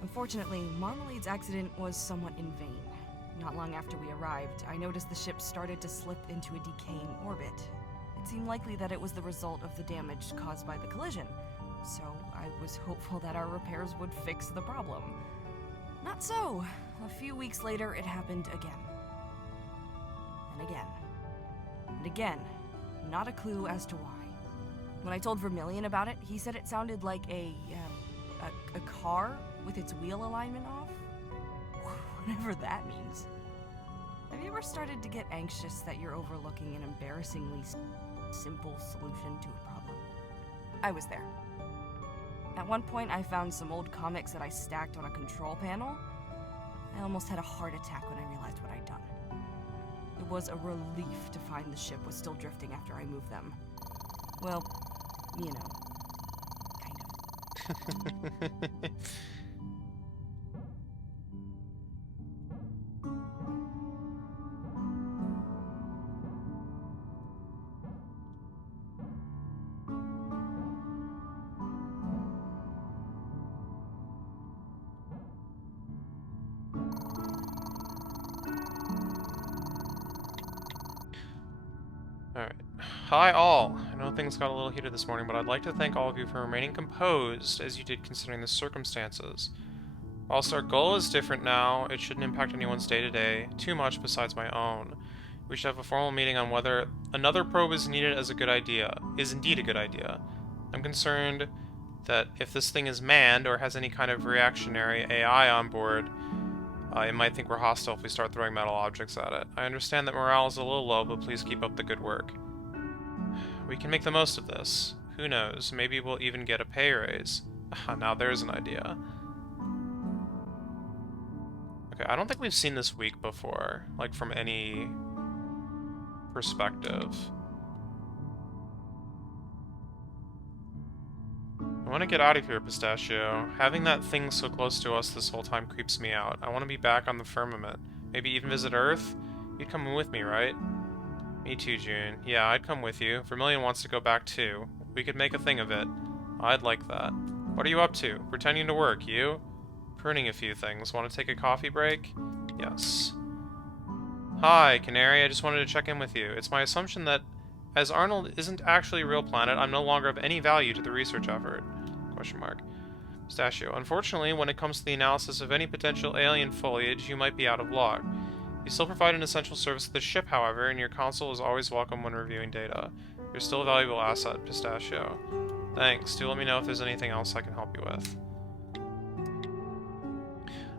Unfortunately, Marmalade's accident was somewhat in vain. Not long after we arrived, I noticed the ship started to slip into a decaying orbit. It seemed likely that it was the result of the damage caused by the collision, so I was hopeful that our repairs would fix the problem. Not so. A few weeks later, it happened again. And again. And again. Not a clue as to why. When I told Vermilion about it, he said it sounded like a car with its wheel alignment off. Whatever that means. Have you ever started to get anxious that you're overlooking an embarrassingly simple solution to a problem? I was there. At one point, I found some old comics that I stacked on a control panel. I almost had a heart attack when I realized what I'd done. It was a relief to find the ship was still drifting after I moved them. Well, you know, kind of. Alright. Hi all! I know things got a little heated this morning, but I'd like to thank all of you for remaining composed, as you did considering the circumstances. Whilst our goal is different now, it shouldn't impact anyone's day-to-day too much besides my own. We should have a formal meeting on whether another probe is needed as a good idea, is indeed a good idea. I'm concerned that if this thing is manned or has any kind of reactionary AI on board, it might think we're hostile if we start throwing metal objects at it. I understand that morale is a little low, but please keep up the good work. We can make the most of this. Who knows, maybe we'll even get a pay raise. Now there's an idea. Okay, I don't think we've seen this week before, like from any perspective. I want to get out of here, Pistachio. Having that thing so close to us this whole time creeps me out. I want to be back on the firmament. Maybe even visit Earth? You'd come with me, right? Me too, June. Yeah, I'd come with you. Vermilion wants to go back too. We could make a thing of it. I'd like that. What are you up to? Pretending to work, you? Pruning a few things. Want to take a coffee break? Yes. Hi, Canary. I just wanted to check in with you. It's my assumption that, as Arnold isn't actually a real planet, I'm no longer of any value to the research effort. Question mark. Pistachio. Unfortunately, when it comes to the analysis of any potential alien foliage, you might be out of luck. You still provide an essential service to the ship, however, and your console is always welcome when reviewing data. You're still a valuable asset, Pistachio. Thanks. Do let me know if there's anything else I can help you with.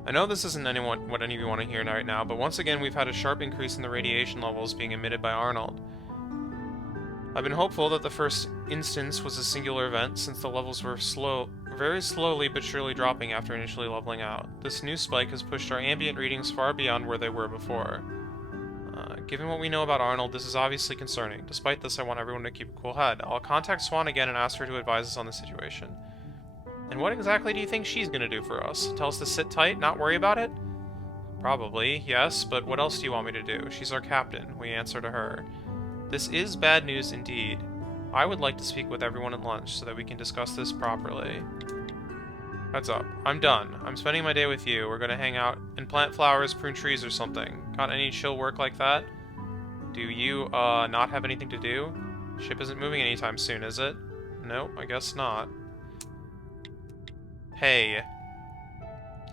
I know this isn't what any of you want to hear right now, but once again we've had a sharp increase in the radiation levels being emitted by Arnold. I've been hopeful that the first instance was a singular event, since the levels were very slowly but surely dropping after initially leveling out. This new spike has pushed our ambient readings far beyond where they were before. Given what we know about Arnold, this is obviously concerning. Despite this, I want everyone to keep a cool head. I'll contact Swan again and ask her to advise us on the situation. And what exactly do you think she's gonna do for us? Tell us to sit tight, not worry about it? Probably, yes, but what else do you want me to do? She's our captain. We answer to her. This is bad news indeed. I would like to speak with everyone at lunch so that we can discuss this properly. Heads up. I'm done. I'm spending my day with you. We're gonna hang out and plant flowers, prune trees, or something. Got any chill work like that? Do you, not have anything to do? Ship isn't moving anytime soon, is it? Nope, I guess not. Hey.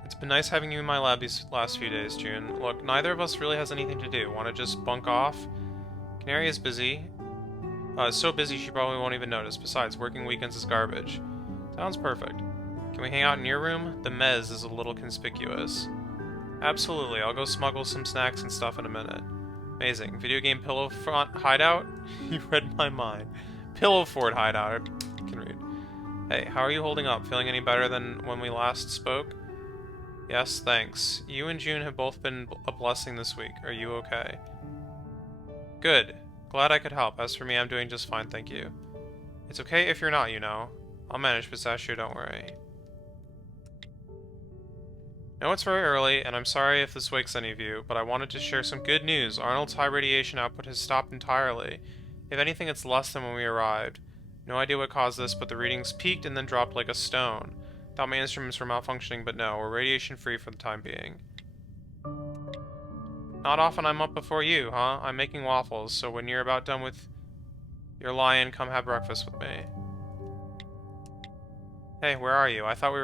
It's been nice having you in my lab these last few days, June. Look, neither of us really has anything to do. Wanna just bunk off? Canary is busy. So busy she probably won't even notice. Besides, working weekends is garbage. Sounds perfect. Can we hang out in your room? The mez is a little conspicuous. Absolutely, I'll go smuggle some snacks and stuff in a minute. Amazing. Video game pillow front hideout? You read my mind. Pillow fort hideout. I can read. Hey, how are you holding up? Feeling any better than when we last spoke? Yes, thanks. You and June have both been a blessing this week. Are you okay? Good. Glad I could help. As for me, I'm doing just fine, thank you. It's okay if you're not, you know. I'll manage, Pistachio, don't worry. I know it's very early, and I'm sorry if this wakes any of you, but I wanted to share some good news. Arnold's high radiation output has stopped entirely. If anything, it's less than when we arrived. No idea what caused this, but the readings peaked and then dropped like a stone. Thought my instruments were malfunctioning, but no, we're radiation-free for the time being. Not often I'm up before you, huh? I'm making waffles, so when you're about done with your lion, come have breakfast with me. Hey, where are you? I thought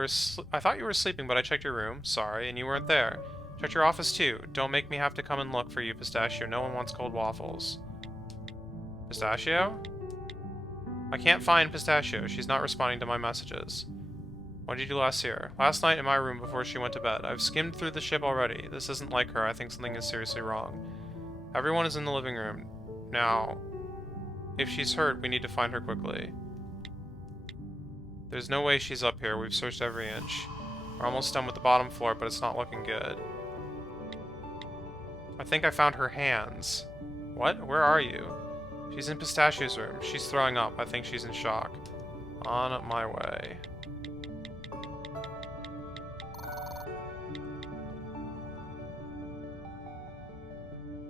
you were sleeping, but I checked your room. Sorry, and you weren't there. Checked your office too. Don't make me have to come and look for you, Pistachio. No one wants cold waffles. Pistachio? I can't find Pistachio. She's not responding to my messages. What did you do last year? Last night in my room before she went to bed. I've skimmed through the ship already. This isn't like her. I think something is seriously wrong. Everyone is in the living room. Now, if she's hurt, we need to find her quickly. There's no way she's up here. We've searched every inch. We're almost done with the bottom floor, but it's not looking good. I think I found her hands. What? Where are you? She's in Pistachio's room. She's throwing up. I think she's in shock. On my way.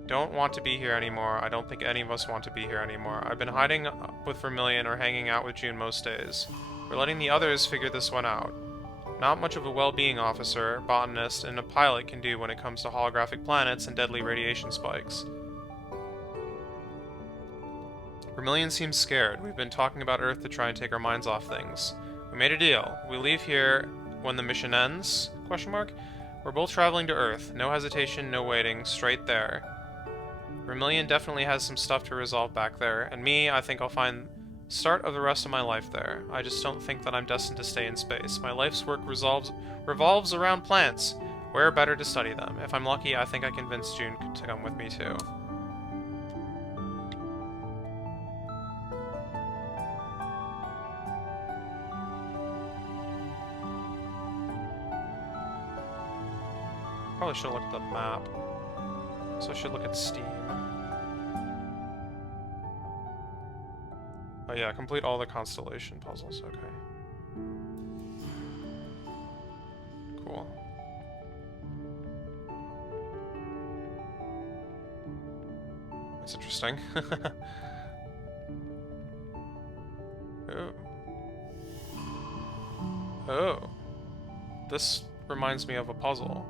Don't want to be here anymore. I don't think any of us want to be here anymore. I've been hiding with Vermilion or hanging out with June most days. We're letting the others figure this one out. Not much of a well-being officer, botanist, and a pilot can do when it comes to holographic planets and deadly radiation spikes. Vermilion seems scared. We've been talking about Earth to try and take our minds off things. We made a deal. We leave here when the mission ends? Question mark? We're both traveling to Earth. No hesitation, no waiting. Straight there. Vermilion definitely has some stuff to resolve back there, and me, I think I'll find the start of the rest of my life there. I just don't think that I'm destined to stay in space. My life's work revolves around plants. Where better to study them? If I'm lucky, I think I convinced June to come with me too. Probably should look at the map. So I should look at Steam. Oh yeah, complete all the constellation puzzles, okay. Cool. That's interesting. Oh. This reminds me of a puzzle.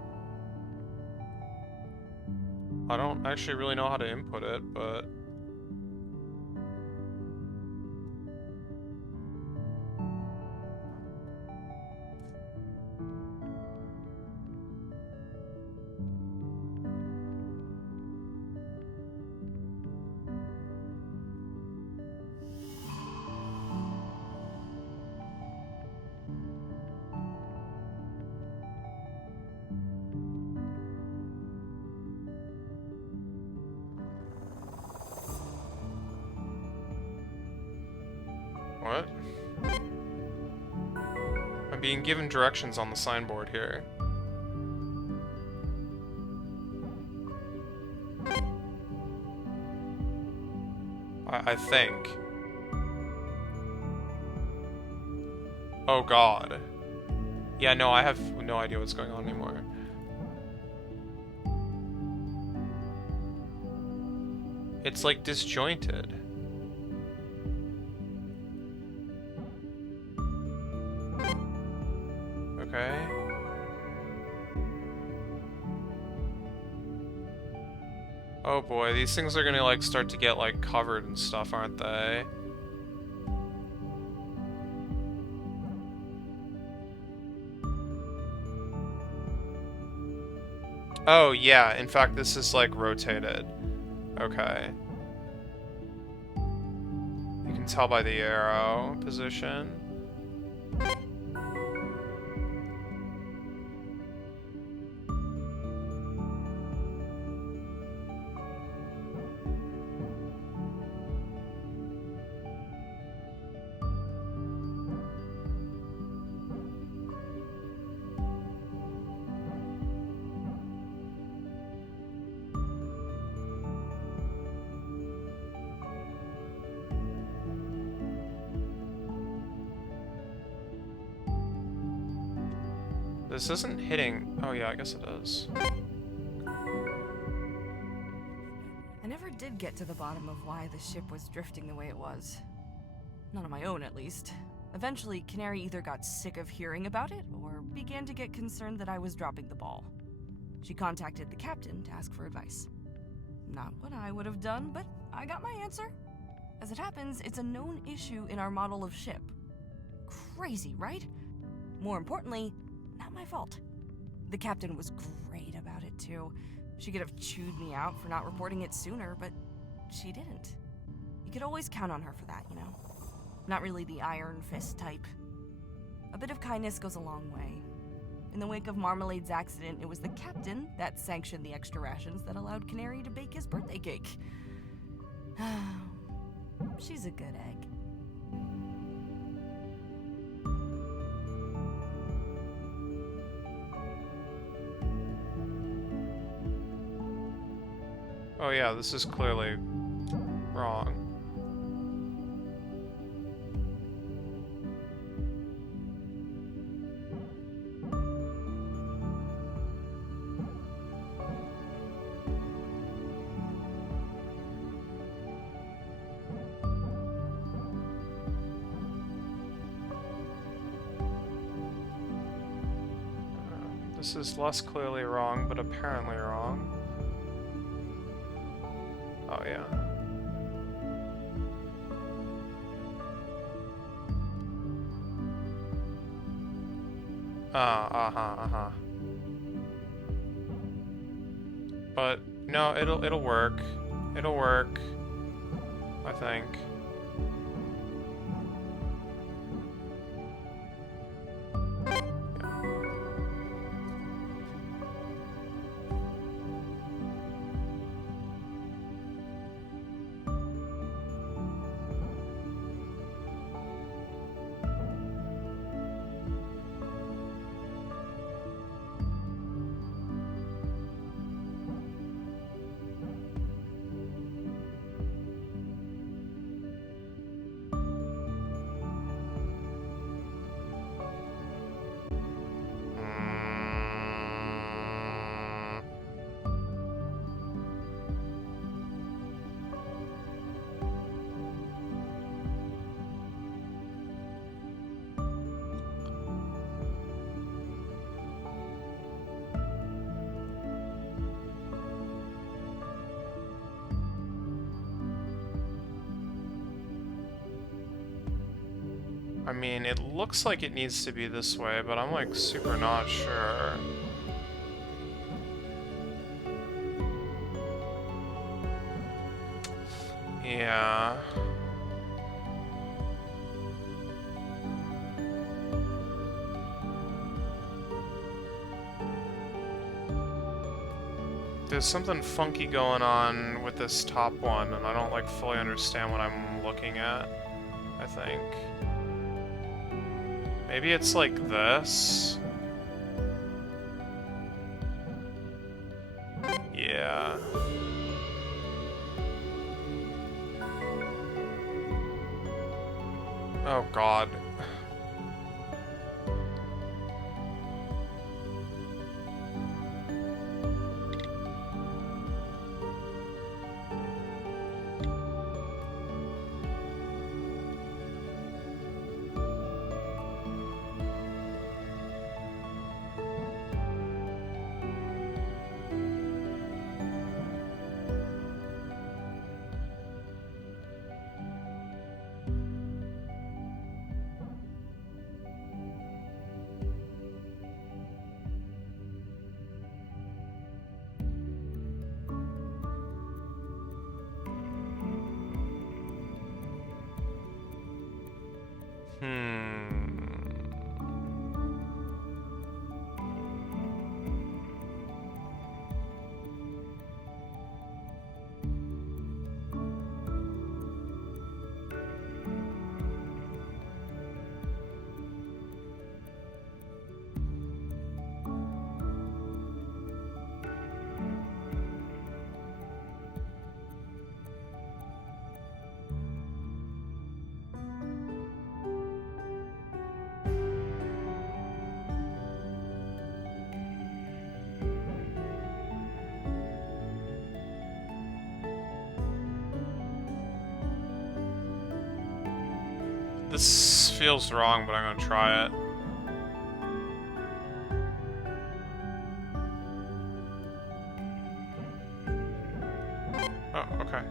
I don't actually really know how to input it, but... What? I'm being given directions on the signboard here. I think. Oh god. Yeah, no, I have no idea what's going on anymore. It's like disjointed. Okay. Oh boy, these things are gonna like start to get like covered and stuff, aren't they? Oh yeah, in fact this is like rotated. Okay. You can tell by the arrow position. This isn't hitting... Oh yeah, I guess it is. I never did get to the bottom of why the ship was drifting the way it was. Not on my own, at least. Eventually, Canary either got sick of hearing about it, or began to get concerned that I was dropping the ball. She contacted the captain to ask for advice. Not what I would have done, but I got my answer. As it happens, it's a known issue in our model of ship. Crazy, right? More importantly, not my fault. The captain was great about it, too. She could have chewed me out for not reporting it sooner, but she didn't. You could always count on her for that, you know? Not really the iron fist type. A bit of kindness goes a long way. In the wake of Marmalade's accident, it was the captain that sanctioned the extra rations that allowed Canary to bake his birthday cake. She's a good egg. Oh yeah, this is clearly wrong. This is less clearly wrong, but apparently wrong. Oh yeah. But no, it'll work. It'll work. I think. I mean, it looks like it needs to be this way, but I'm like super not sure. Yeah. There's something funky going on with this top one, and I don't like fully understand what I'm looking at, I think. Maybe it's like this? Yeah. Oh god. This feels wrong, but I'm gonna try it. Oh, okay.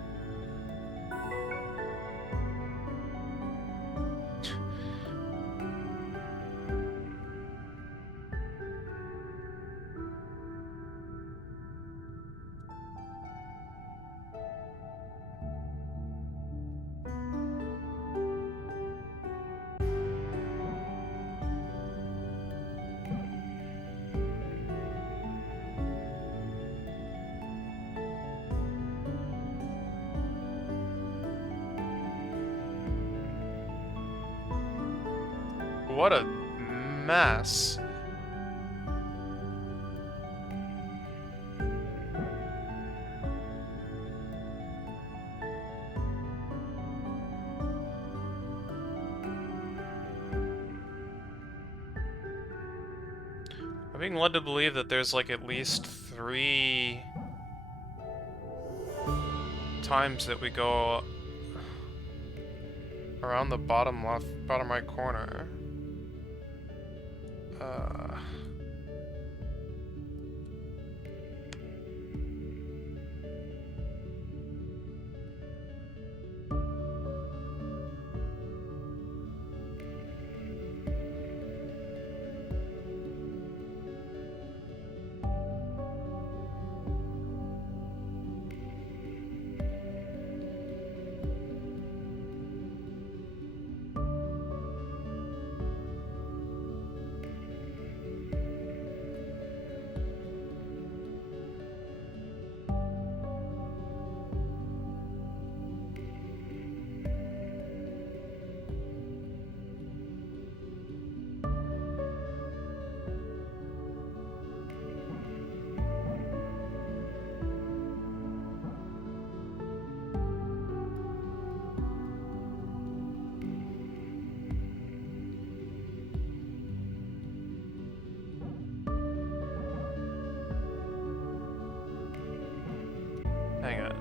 What a mess. I'm being led to believe that there's like at least 3 times that we go around the bottom left, bottom right corner. Hang on.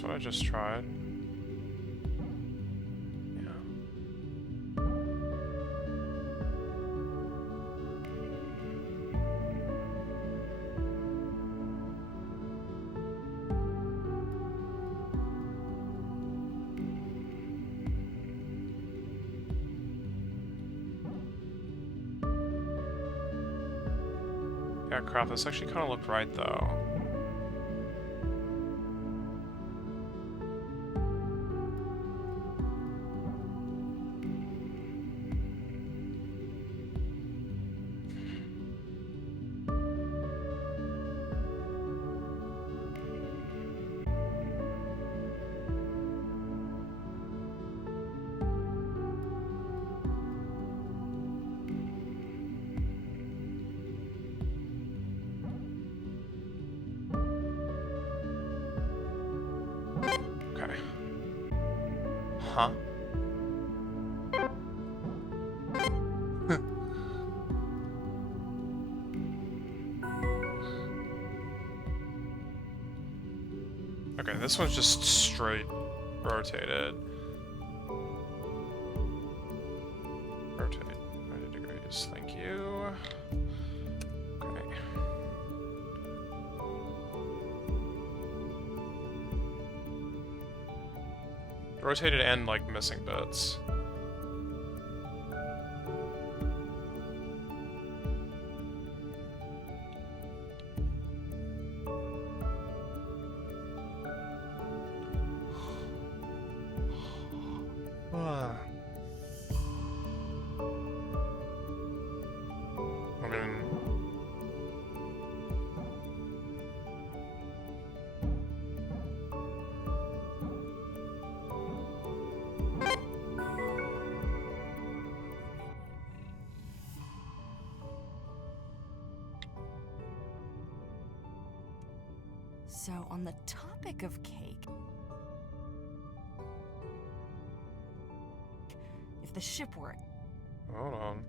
this what I just tried? Yeah. Yeah, crap, this actually kind of looked right, though. Okay. Huh? Okay, this one's just straight rotated. Rotate 90 degrees, thank you. Okay. Rotated and, like, missing bits. I mean... So, on the topic of cake, if the ship were Hold on.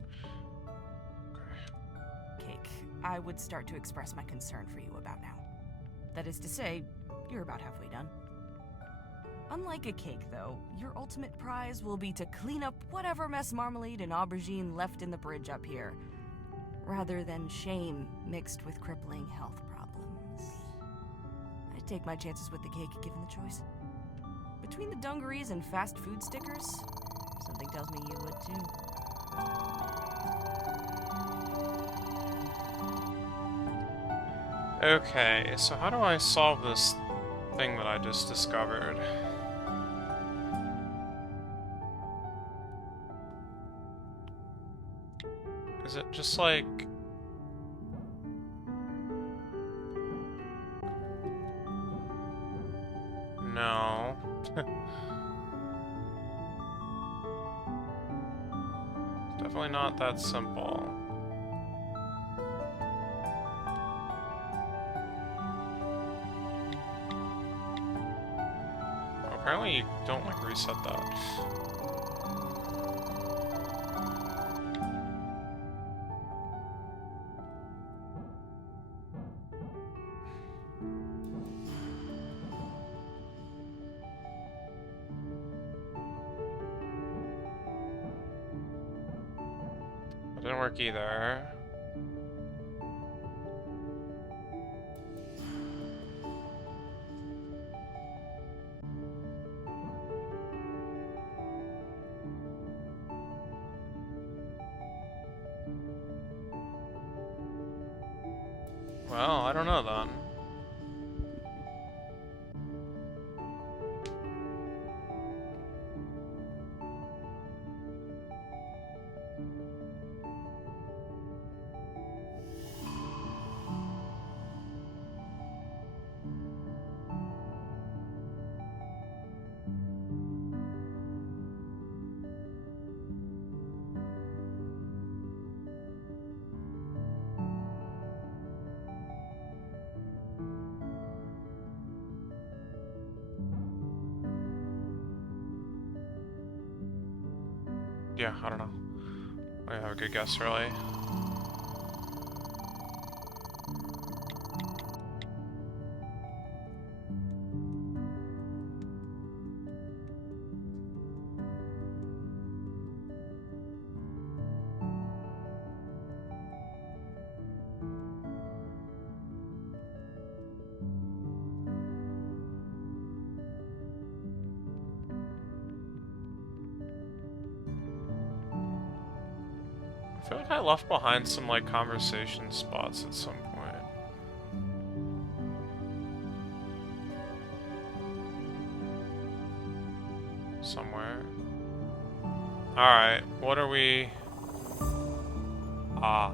cake, I would start to express my concern for you about now. That is to say, you're about halfway done. Unlike a cake, though, your ultimate prize will be to clean up whatever mess marmalade and aubergine left in the bridge up here, rather than shame mixed with crippling health problems. I'd take my chances with the cake given the choice. Between the dungarees and fast food stickers, something tells me you would too. Okay, so how do I solve this thing that I just discovered? Is it just like... No. Definitely not that simple. Apparently you don't, like, reset that. That didn't work either. Well, I don't know then. Yeah, I don't know. I have a good guess, really. feel like I left behind some, like, conversation spots at some point. Somewhere. Alright, what are we... Ah.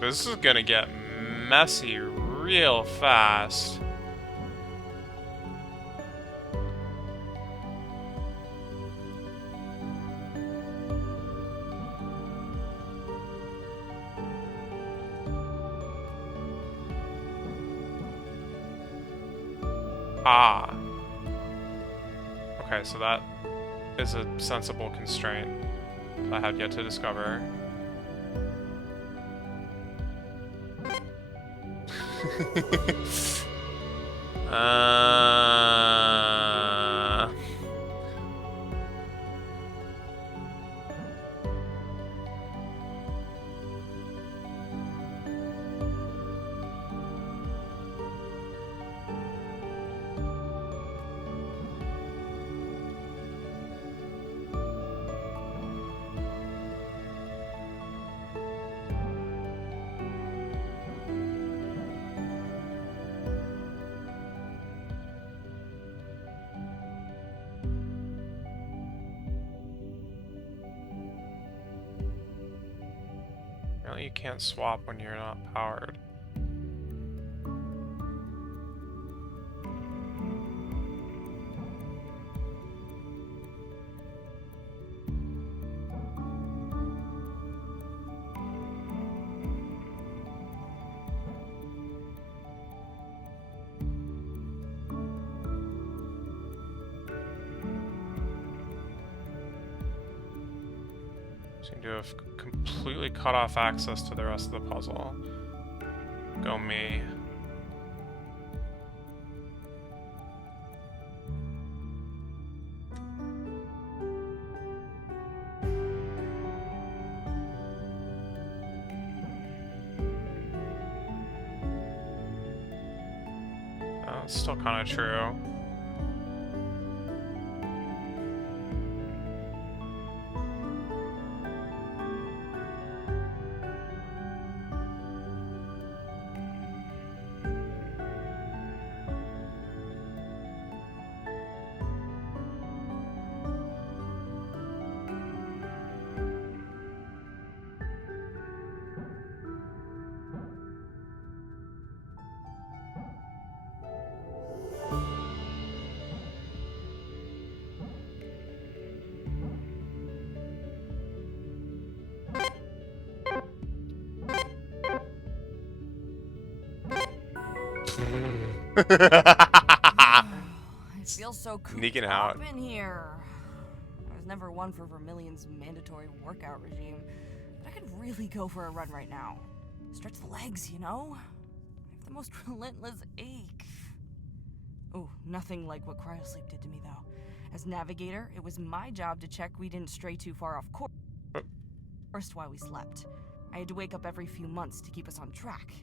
This is gonna get messy real fast. Ah. Okay, so that is a sensible constraint I have yet to discover. uh... Apparently you can't swap when you're not powered. Seem to have completely cut off access to the rest of the puzzle. Go me. Oh, it's still kind of true. It feels so cooped Sneaking up out. in here. I was never one for Vermilion's mandatory workout regime, but I could really go for a run right now. Stretch the legs, you know? I have the most relentless ache. Oh, nothing like what cryosleep did to me, though. As navigator, it was my job to check we didn't stray too far off course while we slept. I had to wake up every few months to keep us on track.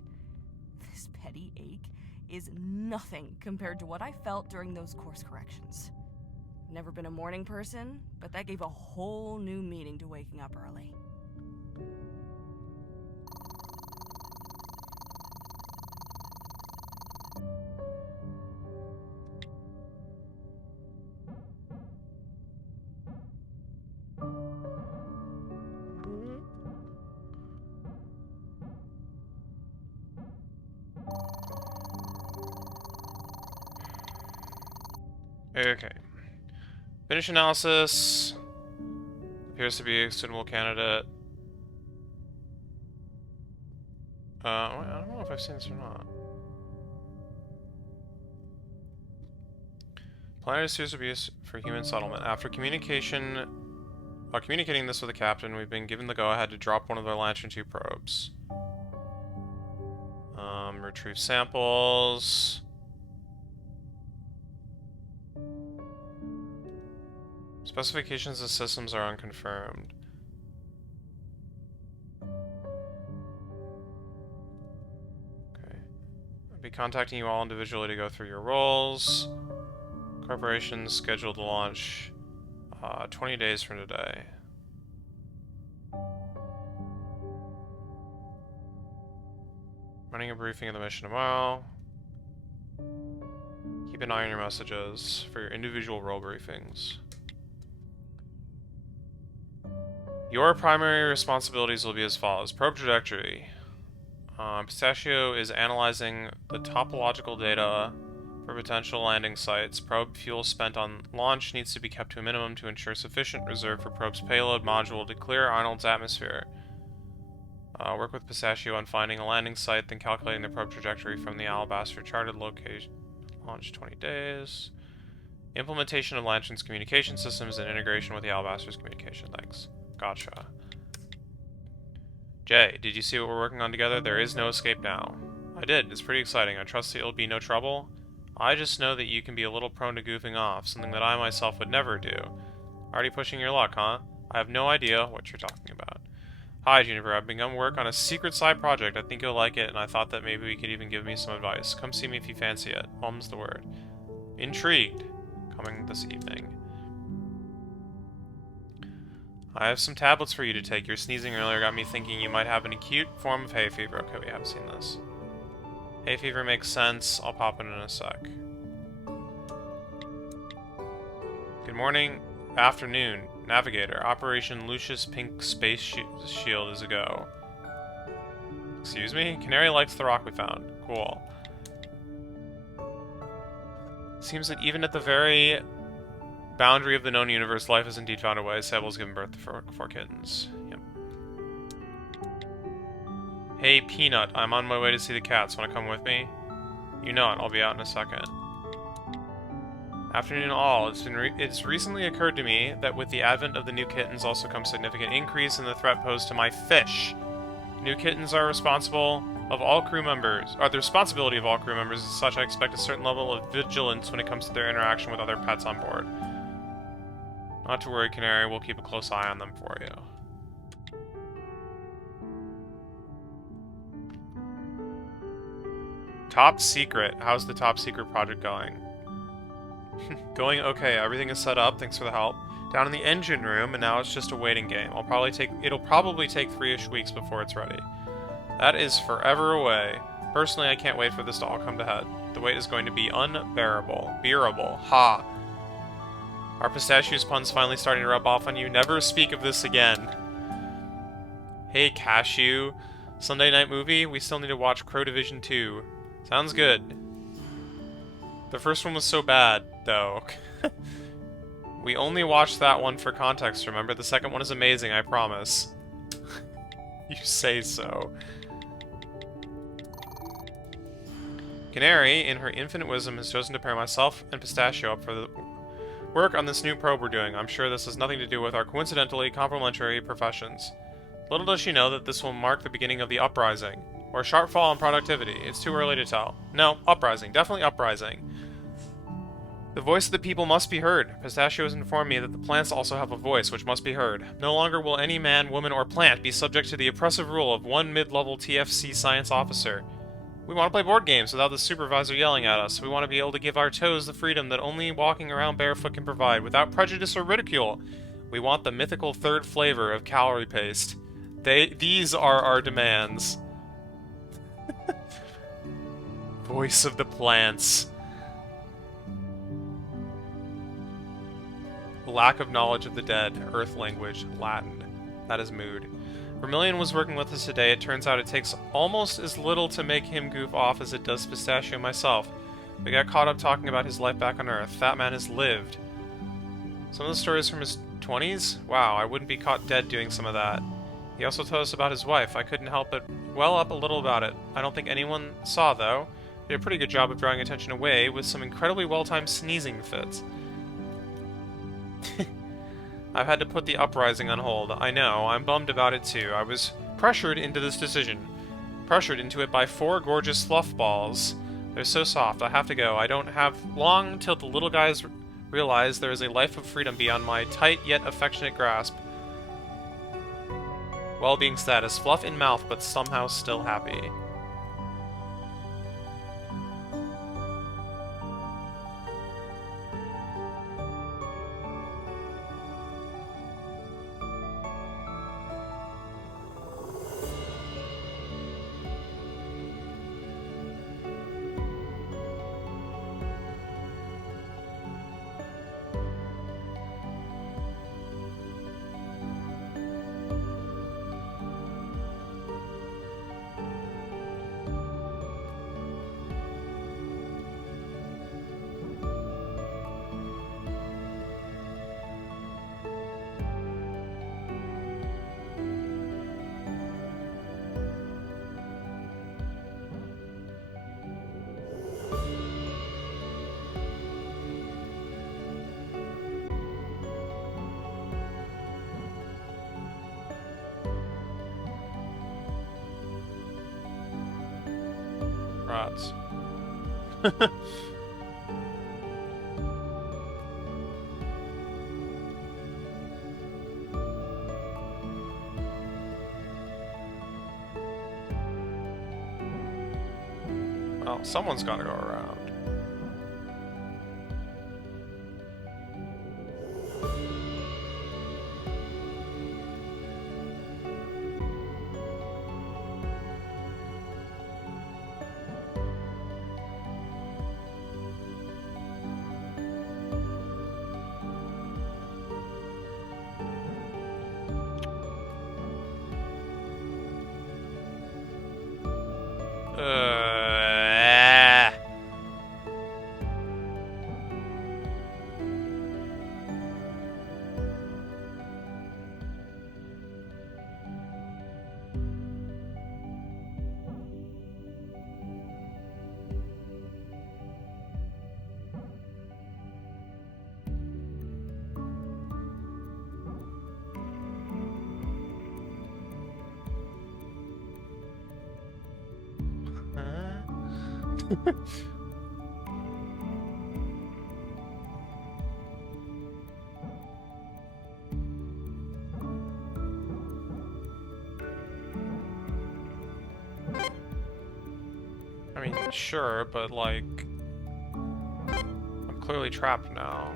This petty ache is nothing compared to what I felt during those course corrections. Never been a morning person, but that gave a whole new meaning to waking up early. Okay. Finish analysis. Appears to be a suitable candidate. I don't know if I've seen this or not. Planetary serious abuse for human settlement. After communicating this with the captain, we've been given the go-ahead to drop one of their Lantern 2 probes. Retrieve samples. Specifications of systems are unconfirmed. Okay. I'll be contacting you all individually to go through your roles. Corporation scheduled to launch 20 days from today. Running a briefing of the mission tomorrow. Keep an eye on your messages for your individual role briefings. Your primary responsibilities will be as follows. Probe trajectory. Pistachio is analyzing the topological data for potential landing sites. Probe fuel spent on launch needs to be kept to a minimum to ensure sufficient reserve for probe's payload module to clear Arnold's atmosphere. Work with Pistachio on finding a landing site, then calculating the probe trajectory from the Alabaster charted location. Launch 20 days. Implementation of Lantern's communication systems and integration with the Alabaster's communication. Thanks. Gotcha. Jay, did you see what we're working on together? There is no escape now. I did. It's pretty exciting. I trust that it'll be no trouble. I just know that you can be a little prone to goofing off, something that I myself would never do. Already pushing your luck, huh? I have no idea what you're talking about. Hi, Juniper. I've begun work on a secret side project. I think you'll like it, and I thought that maybe we could even give me some advice. Come see me if you fancy it. Mum's the word. Intrigued. Coming this evening. I have some tablets for you to take. Your sneezing earlier got me thinking you might have an acute form of hay fever. Okay, we have seen this. Hay fever makes sense. I'll pop it in a sec. Good morning. Afternoon. Navigator. Operation Lucius Pink Space Shield is a go. Excuse me? Canary likes the rock we found. Cool. Seems that even at the very boundary of the known universe, life has indeed found a way. Sable's given birth to four kittens. Yep. Hey, Peanut. I'm on my way to see the cats. Want to come with me? You know it. I'll be out in a second. Afternoon all. It's recently occurred to me that with the advent of the new kittens also comes significant increase in the threat posed to my fish. New kittens are responsible of all crew members, or the responsibility of all crew members. As such, I expect a certain level of vigilance when it comes to their interaction with other pets on board. Not to worry, Canary. We'll keep a close eye on them for you. Top secret. How's the top secret project going? Going okay. Everything is set up. Thanks for the help. Down in the engine room, and now it's just a waiting game. It'll probably take 3-ish weeks before it's ready. That is forever away. Personally, I can't wait for this to all come to head. The wait is going to be unbearable. Bearable. Ha! Are Pistachio's puns finally starting to rub off on you? Never speak of this again. Hey, Cashew. Sunday night movie? We still need to watch Crow Division 2. Sounds good. The first one was so bad, though. We only watched that one for context, remember? The second one is amazing, I promise. You say so. Canary, in her infinite wisdom, has chosen to pair myself and Pistachio up for the work on this new probe we're doing. I'm sure this has nothing to do with our coincidentally complementary professions. Little does she know that this will mark the beginning of the uprising, or a sharp fall in productivity. It's too early to tell. No, uprising. Definitely uprising. The voice of the people must be heard. Pistachio has informed me that the plants also have a voice which must be heard. No longer will any man, woman, or plant be subject to the oppressive rule of one mid-level TFC science officer. We want to play board games without the supervisor yelling at us. We want to be able to give our toes the freedom that only walking around barefoot can provide, without prejudice or ridicule. We want the mythical third flavor of calorie paste. These are our demands. Voice of the plants. Lack of knowledge of the dead. Earth language. Latin. That is mood. Vermilion was working with us today. It turns out it takes almost as little to make him goof off as it does Pistachio myself. We got caught up talking about his life back on Earth. That man has lived. Some of the stories from his 20s? Wow, I wouldn't be caught dead doing some of that. He also told us about his wife. I couldn't help but well up a little about it. I don't think anyone saw, though. Did a pretty good job of drawing attention away with some incredibly well-timed sneezing fits. I've had to put the uprising on hold. I know, I'm bummed about it too. I was pressured into this decision. Pressured into it by 4 gorgeous fluff balls. They're so soft, I have to go. I don't have long till the little guys realize there is a life of freedom beyond my tight yet affectionate grasp. Well-being status. Fluff in mouth, but somehow still happy. Rods. Well, someone's gotta go around. I mean, sure, but like, I'm clearly trapped now.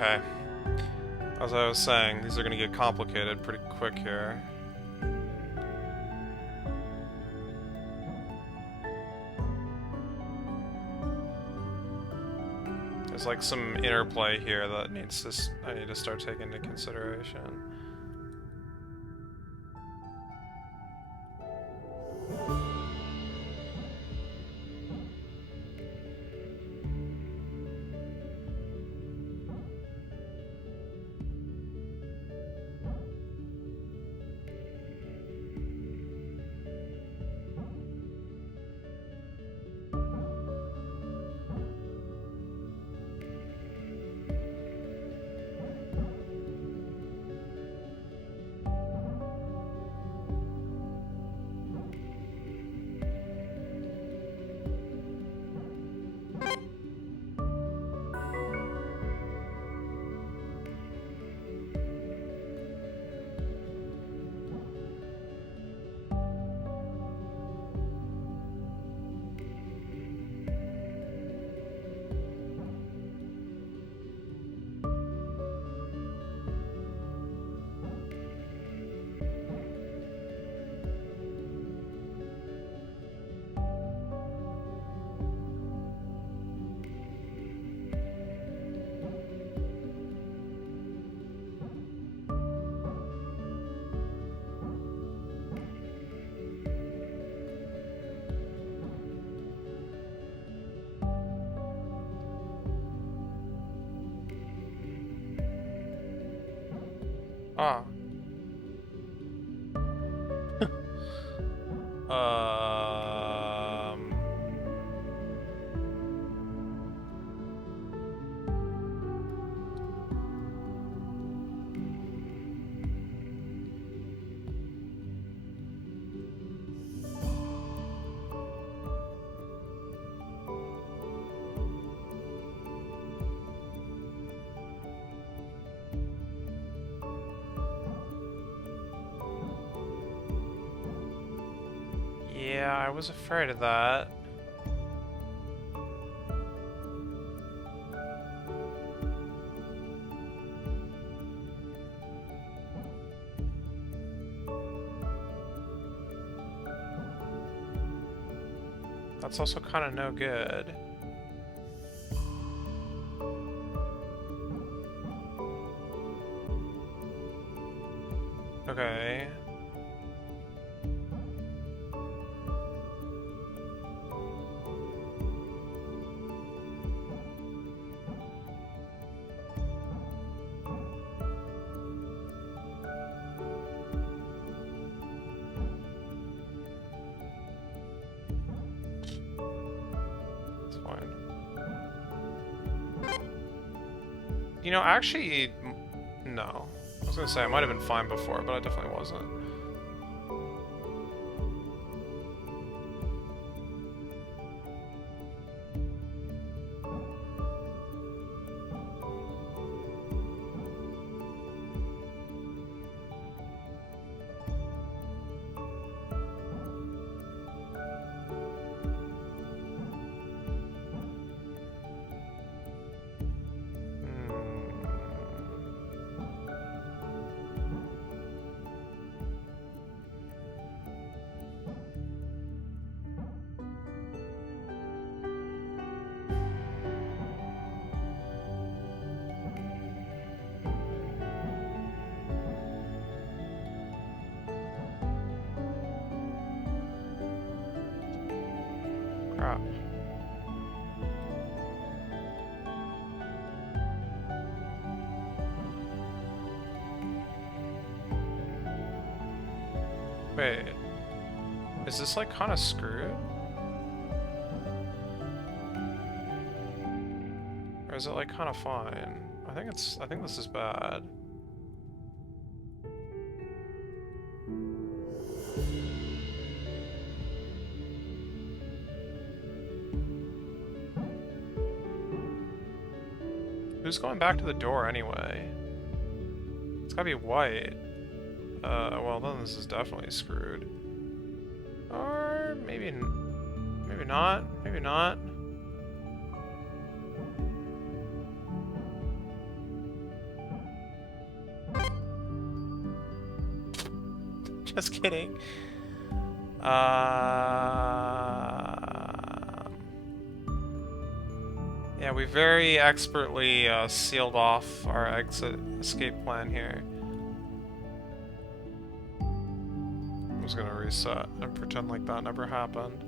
Okay. As I was saying, these are gonna get complicated pretty quick here. There's like some interplay here that needs to I need to start taking into consideration. Ah. um... Yeah, I was afraid of that. That's also kind of no good. Okay. It's fine. You know, actually, no. I was gonna say I might have been fine before, but I definitely wasn't. Crap. Wait. Is this like kind of screwed? Or is it like kind of fine? I think this is bad. Who's going back to the door anyway? It's gotta be white. Well then this is definitely screwed. Or maybe not. Maybe not. Just kidding. Yeah, we very expertly sealed off our exit escape plan here. I'm just gonna reset and pretend like that never happened.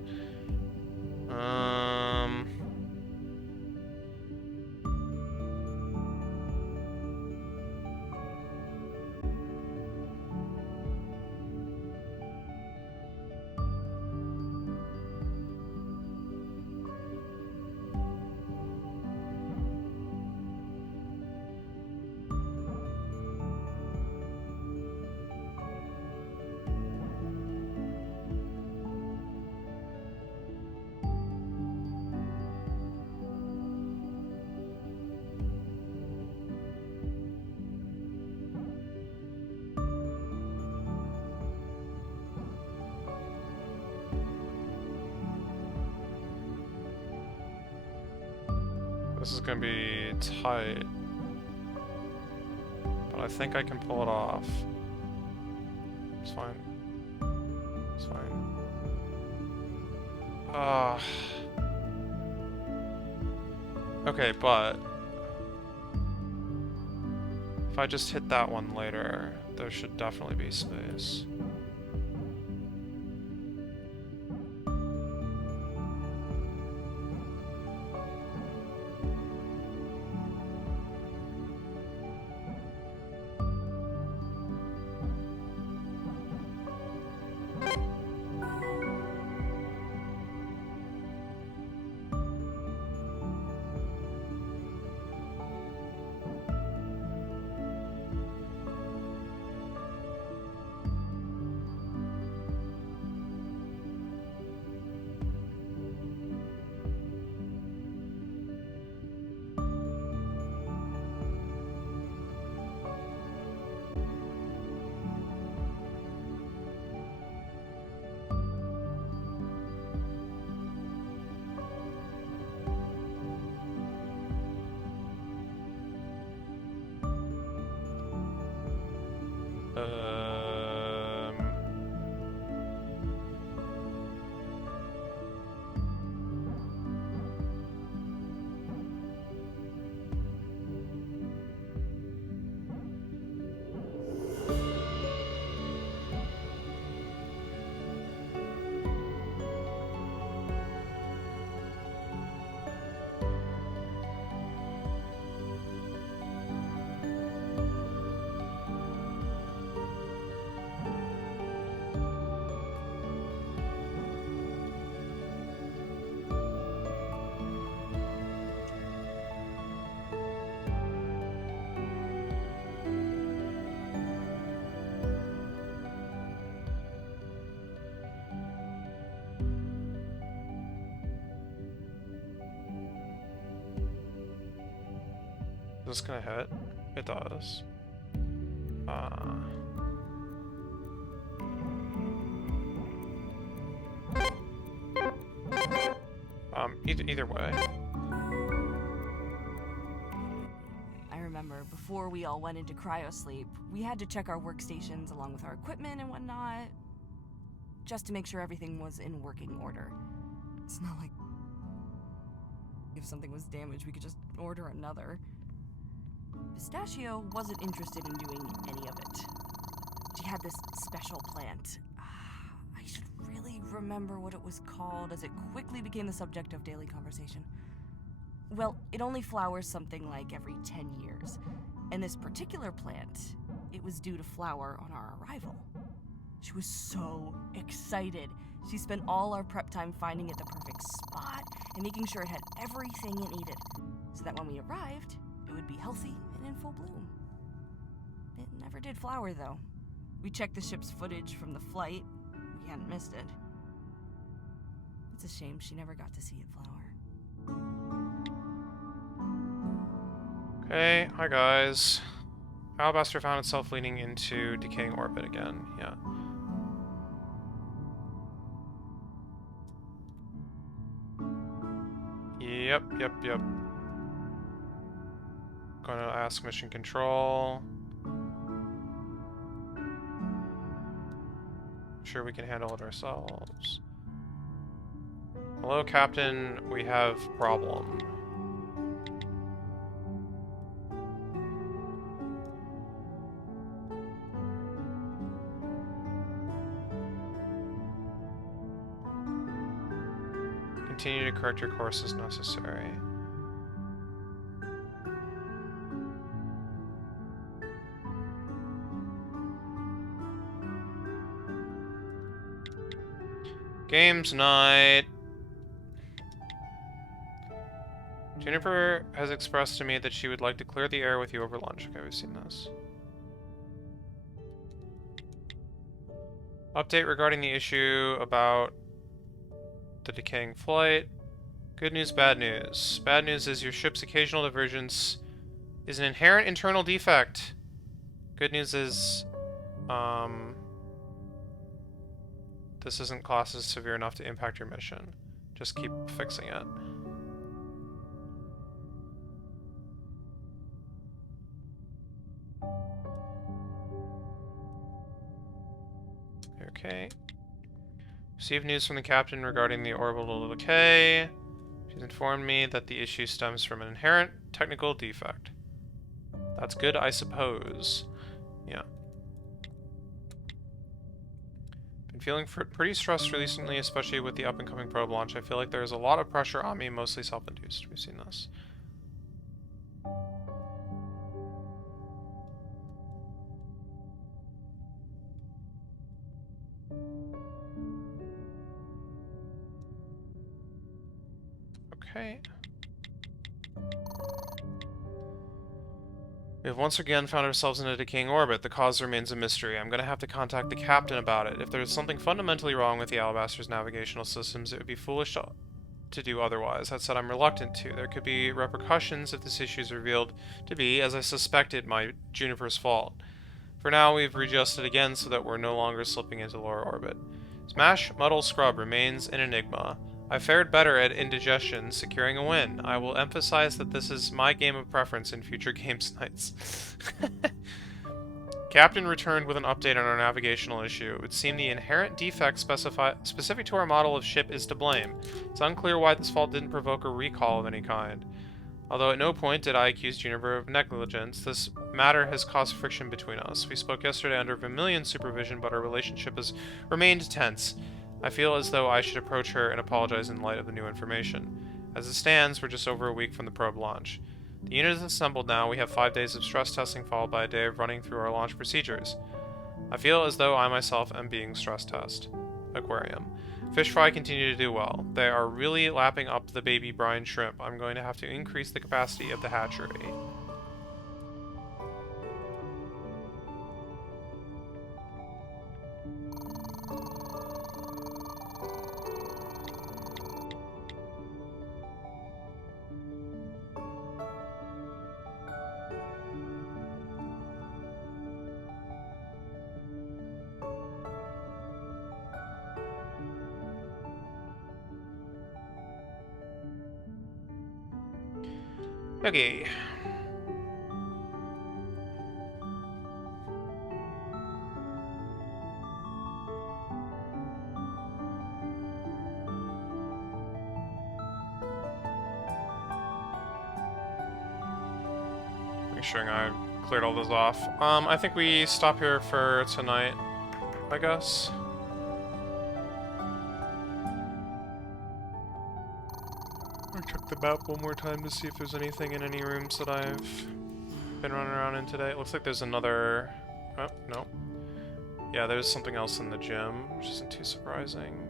This is gonna be tight, but I think I can pull it off. It's fine. It's fine. Okay, but if I just hit that one later, there should definitely be space. Is this gonna hit? It does. Either way. I remember before we all went into cryosleep, we had to check our workstations along with our equipment and whatnot, just to make sure everything was in working order. It's not like if something was damaged, we could just order another. Pistachio wasn't interested in doing any of it. She had this special plant. I should really remember what it was called, as it quickly became the subject of daily conversation. Well, it only flowers something like every 10 years. And this particular plant, it was due to flower on our arrival. She was so excited. She spent all our prep time finding it the perfect spot and making sure it had everything it needed, so that when we arrived, it would be healthy and in full bloom. It never did flower, though. We checked the ship's footage from the flight. We hadn't missed it. It's a shame she never got to see it flower. Okay, hi guys. Alabaster found itself leaning into decaying orbit again. Yeah. Yep. Gonna ask mission control. Sure we can handle it ourselves. Hello, Captain. We have problem. Continue to correct your course as necessary. Games night. Jennifer has expressed to me that she would like to clear the air with you over lunch. Okay, we've seen this. Update regarding the issue about the decaying flight. Good news, bad news. Bad news is your ship's occasional divergence is an inherent internal defect. Good news is, this isn't classed as severe enough to impact your mission. Just keep fixing it. Okay. Received news from the captain regarding the orbital decay. She's informed me that the issue stems from an inherent technical defect. That's good, I suppose. Yeah. Been feeling pretty stressed recently, especially with the up-and-coming probe launch. I feel like there's a lot of pressure on me, mostly self-induced. We've seen this. Okay. We have once again found ourselves in a decaying orbit. The cause remains a mystery. I'm going to have to contact the captain about it. If there's something fundamentally wrong with the Alabaster's navigational systems, it would be foolish to do otherwise. That said, I'm reluctant to. There could be repercussions if this issue is revealed to be, as I suspected, my Juniper's fault. For now, we've readjusted again so that we're no longer slipping into lower orbit. Smash, Muddle, Scrub remains an enigma. I fared better at indigestion, securing a win. I will emphasize that this is my game of preference in future games nights. Captain returned with an update on our navigational issue. It would seem the inherent defect specific to our model of ship is to blame. It's unclear why this fault didn't provoke a recall of any kind. Although at no point did I accuse Juniper of negligence, this matter has caused friction between us. We spoke yesterday under Vermilion's supervision, but our relationship has remained tense. I feel as though I should approach her and apologize in light of the new information. As it stands, we're just over a week from the probe launch. The unit is assembled now. We have 5 days of stress testing followed by a day of running through our launch procedures. I feel as though I myself am being stress tested. Aquarium. Fish fry continue to do well. They are really lapping up the baby brine shrimp. I'm going to have to increase the capacity of the hatchery. Okay. Make sure I cleared all those off. I think we stop here for tonight, I guess. I'll check the map one more time to see if there's anything in any rooms that I've been running around in today. It looks like there's another... Oh, no. Yeah, there's something else in the gym, which isn't too surprising.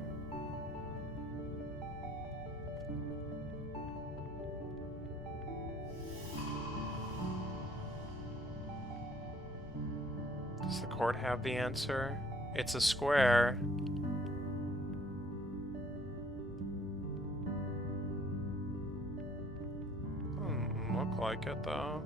Does the court have the answer? It's a square. Look like it, though.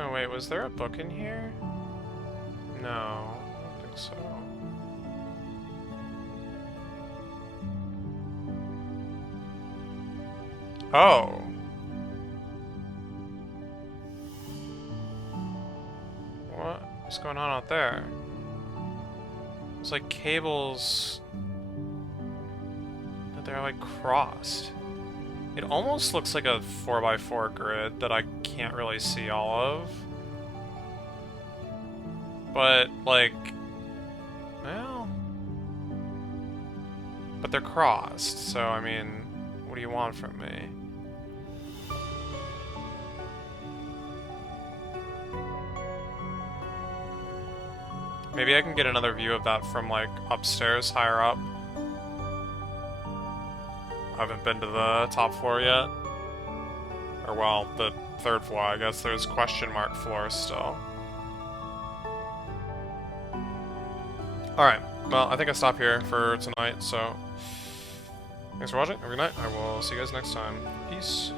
Oh wait, was there a book in here? No, I don't think so. Oh. What's going on out there? It's like cables that they're like crossed. It almost looks like a 4x4 grid that I can't really see all of. But, like, well, but they're crossed, so I mean, what do you want from me? Maybe I can get another view of that from, like, upstairs, higher up. I haven't been to the top floor yet. Or, well, the third floor, I guess there's question mark floors still. Alright, well, I think I stop here for tonight, so thanks for watching, have a good night, I will see you guys next time. Peace.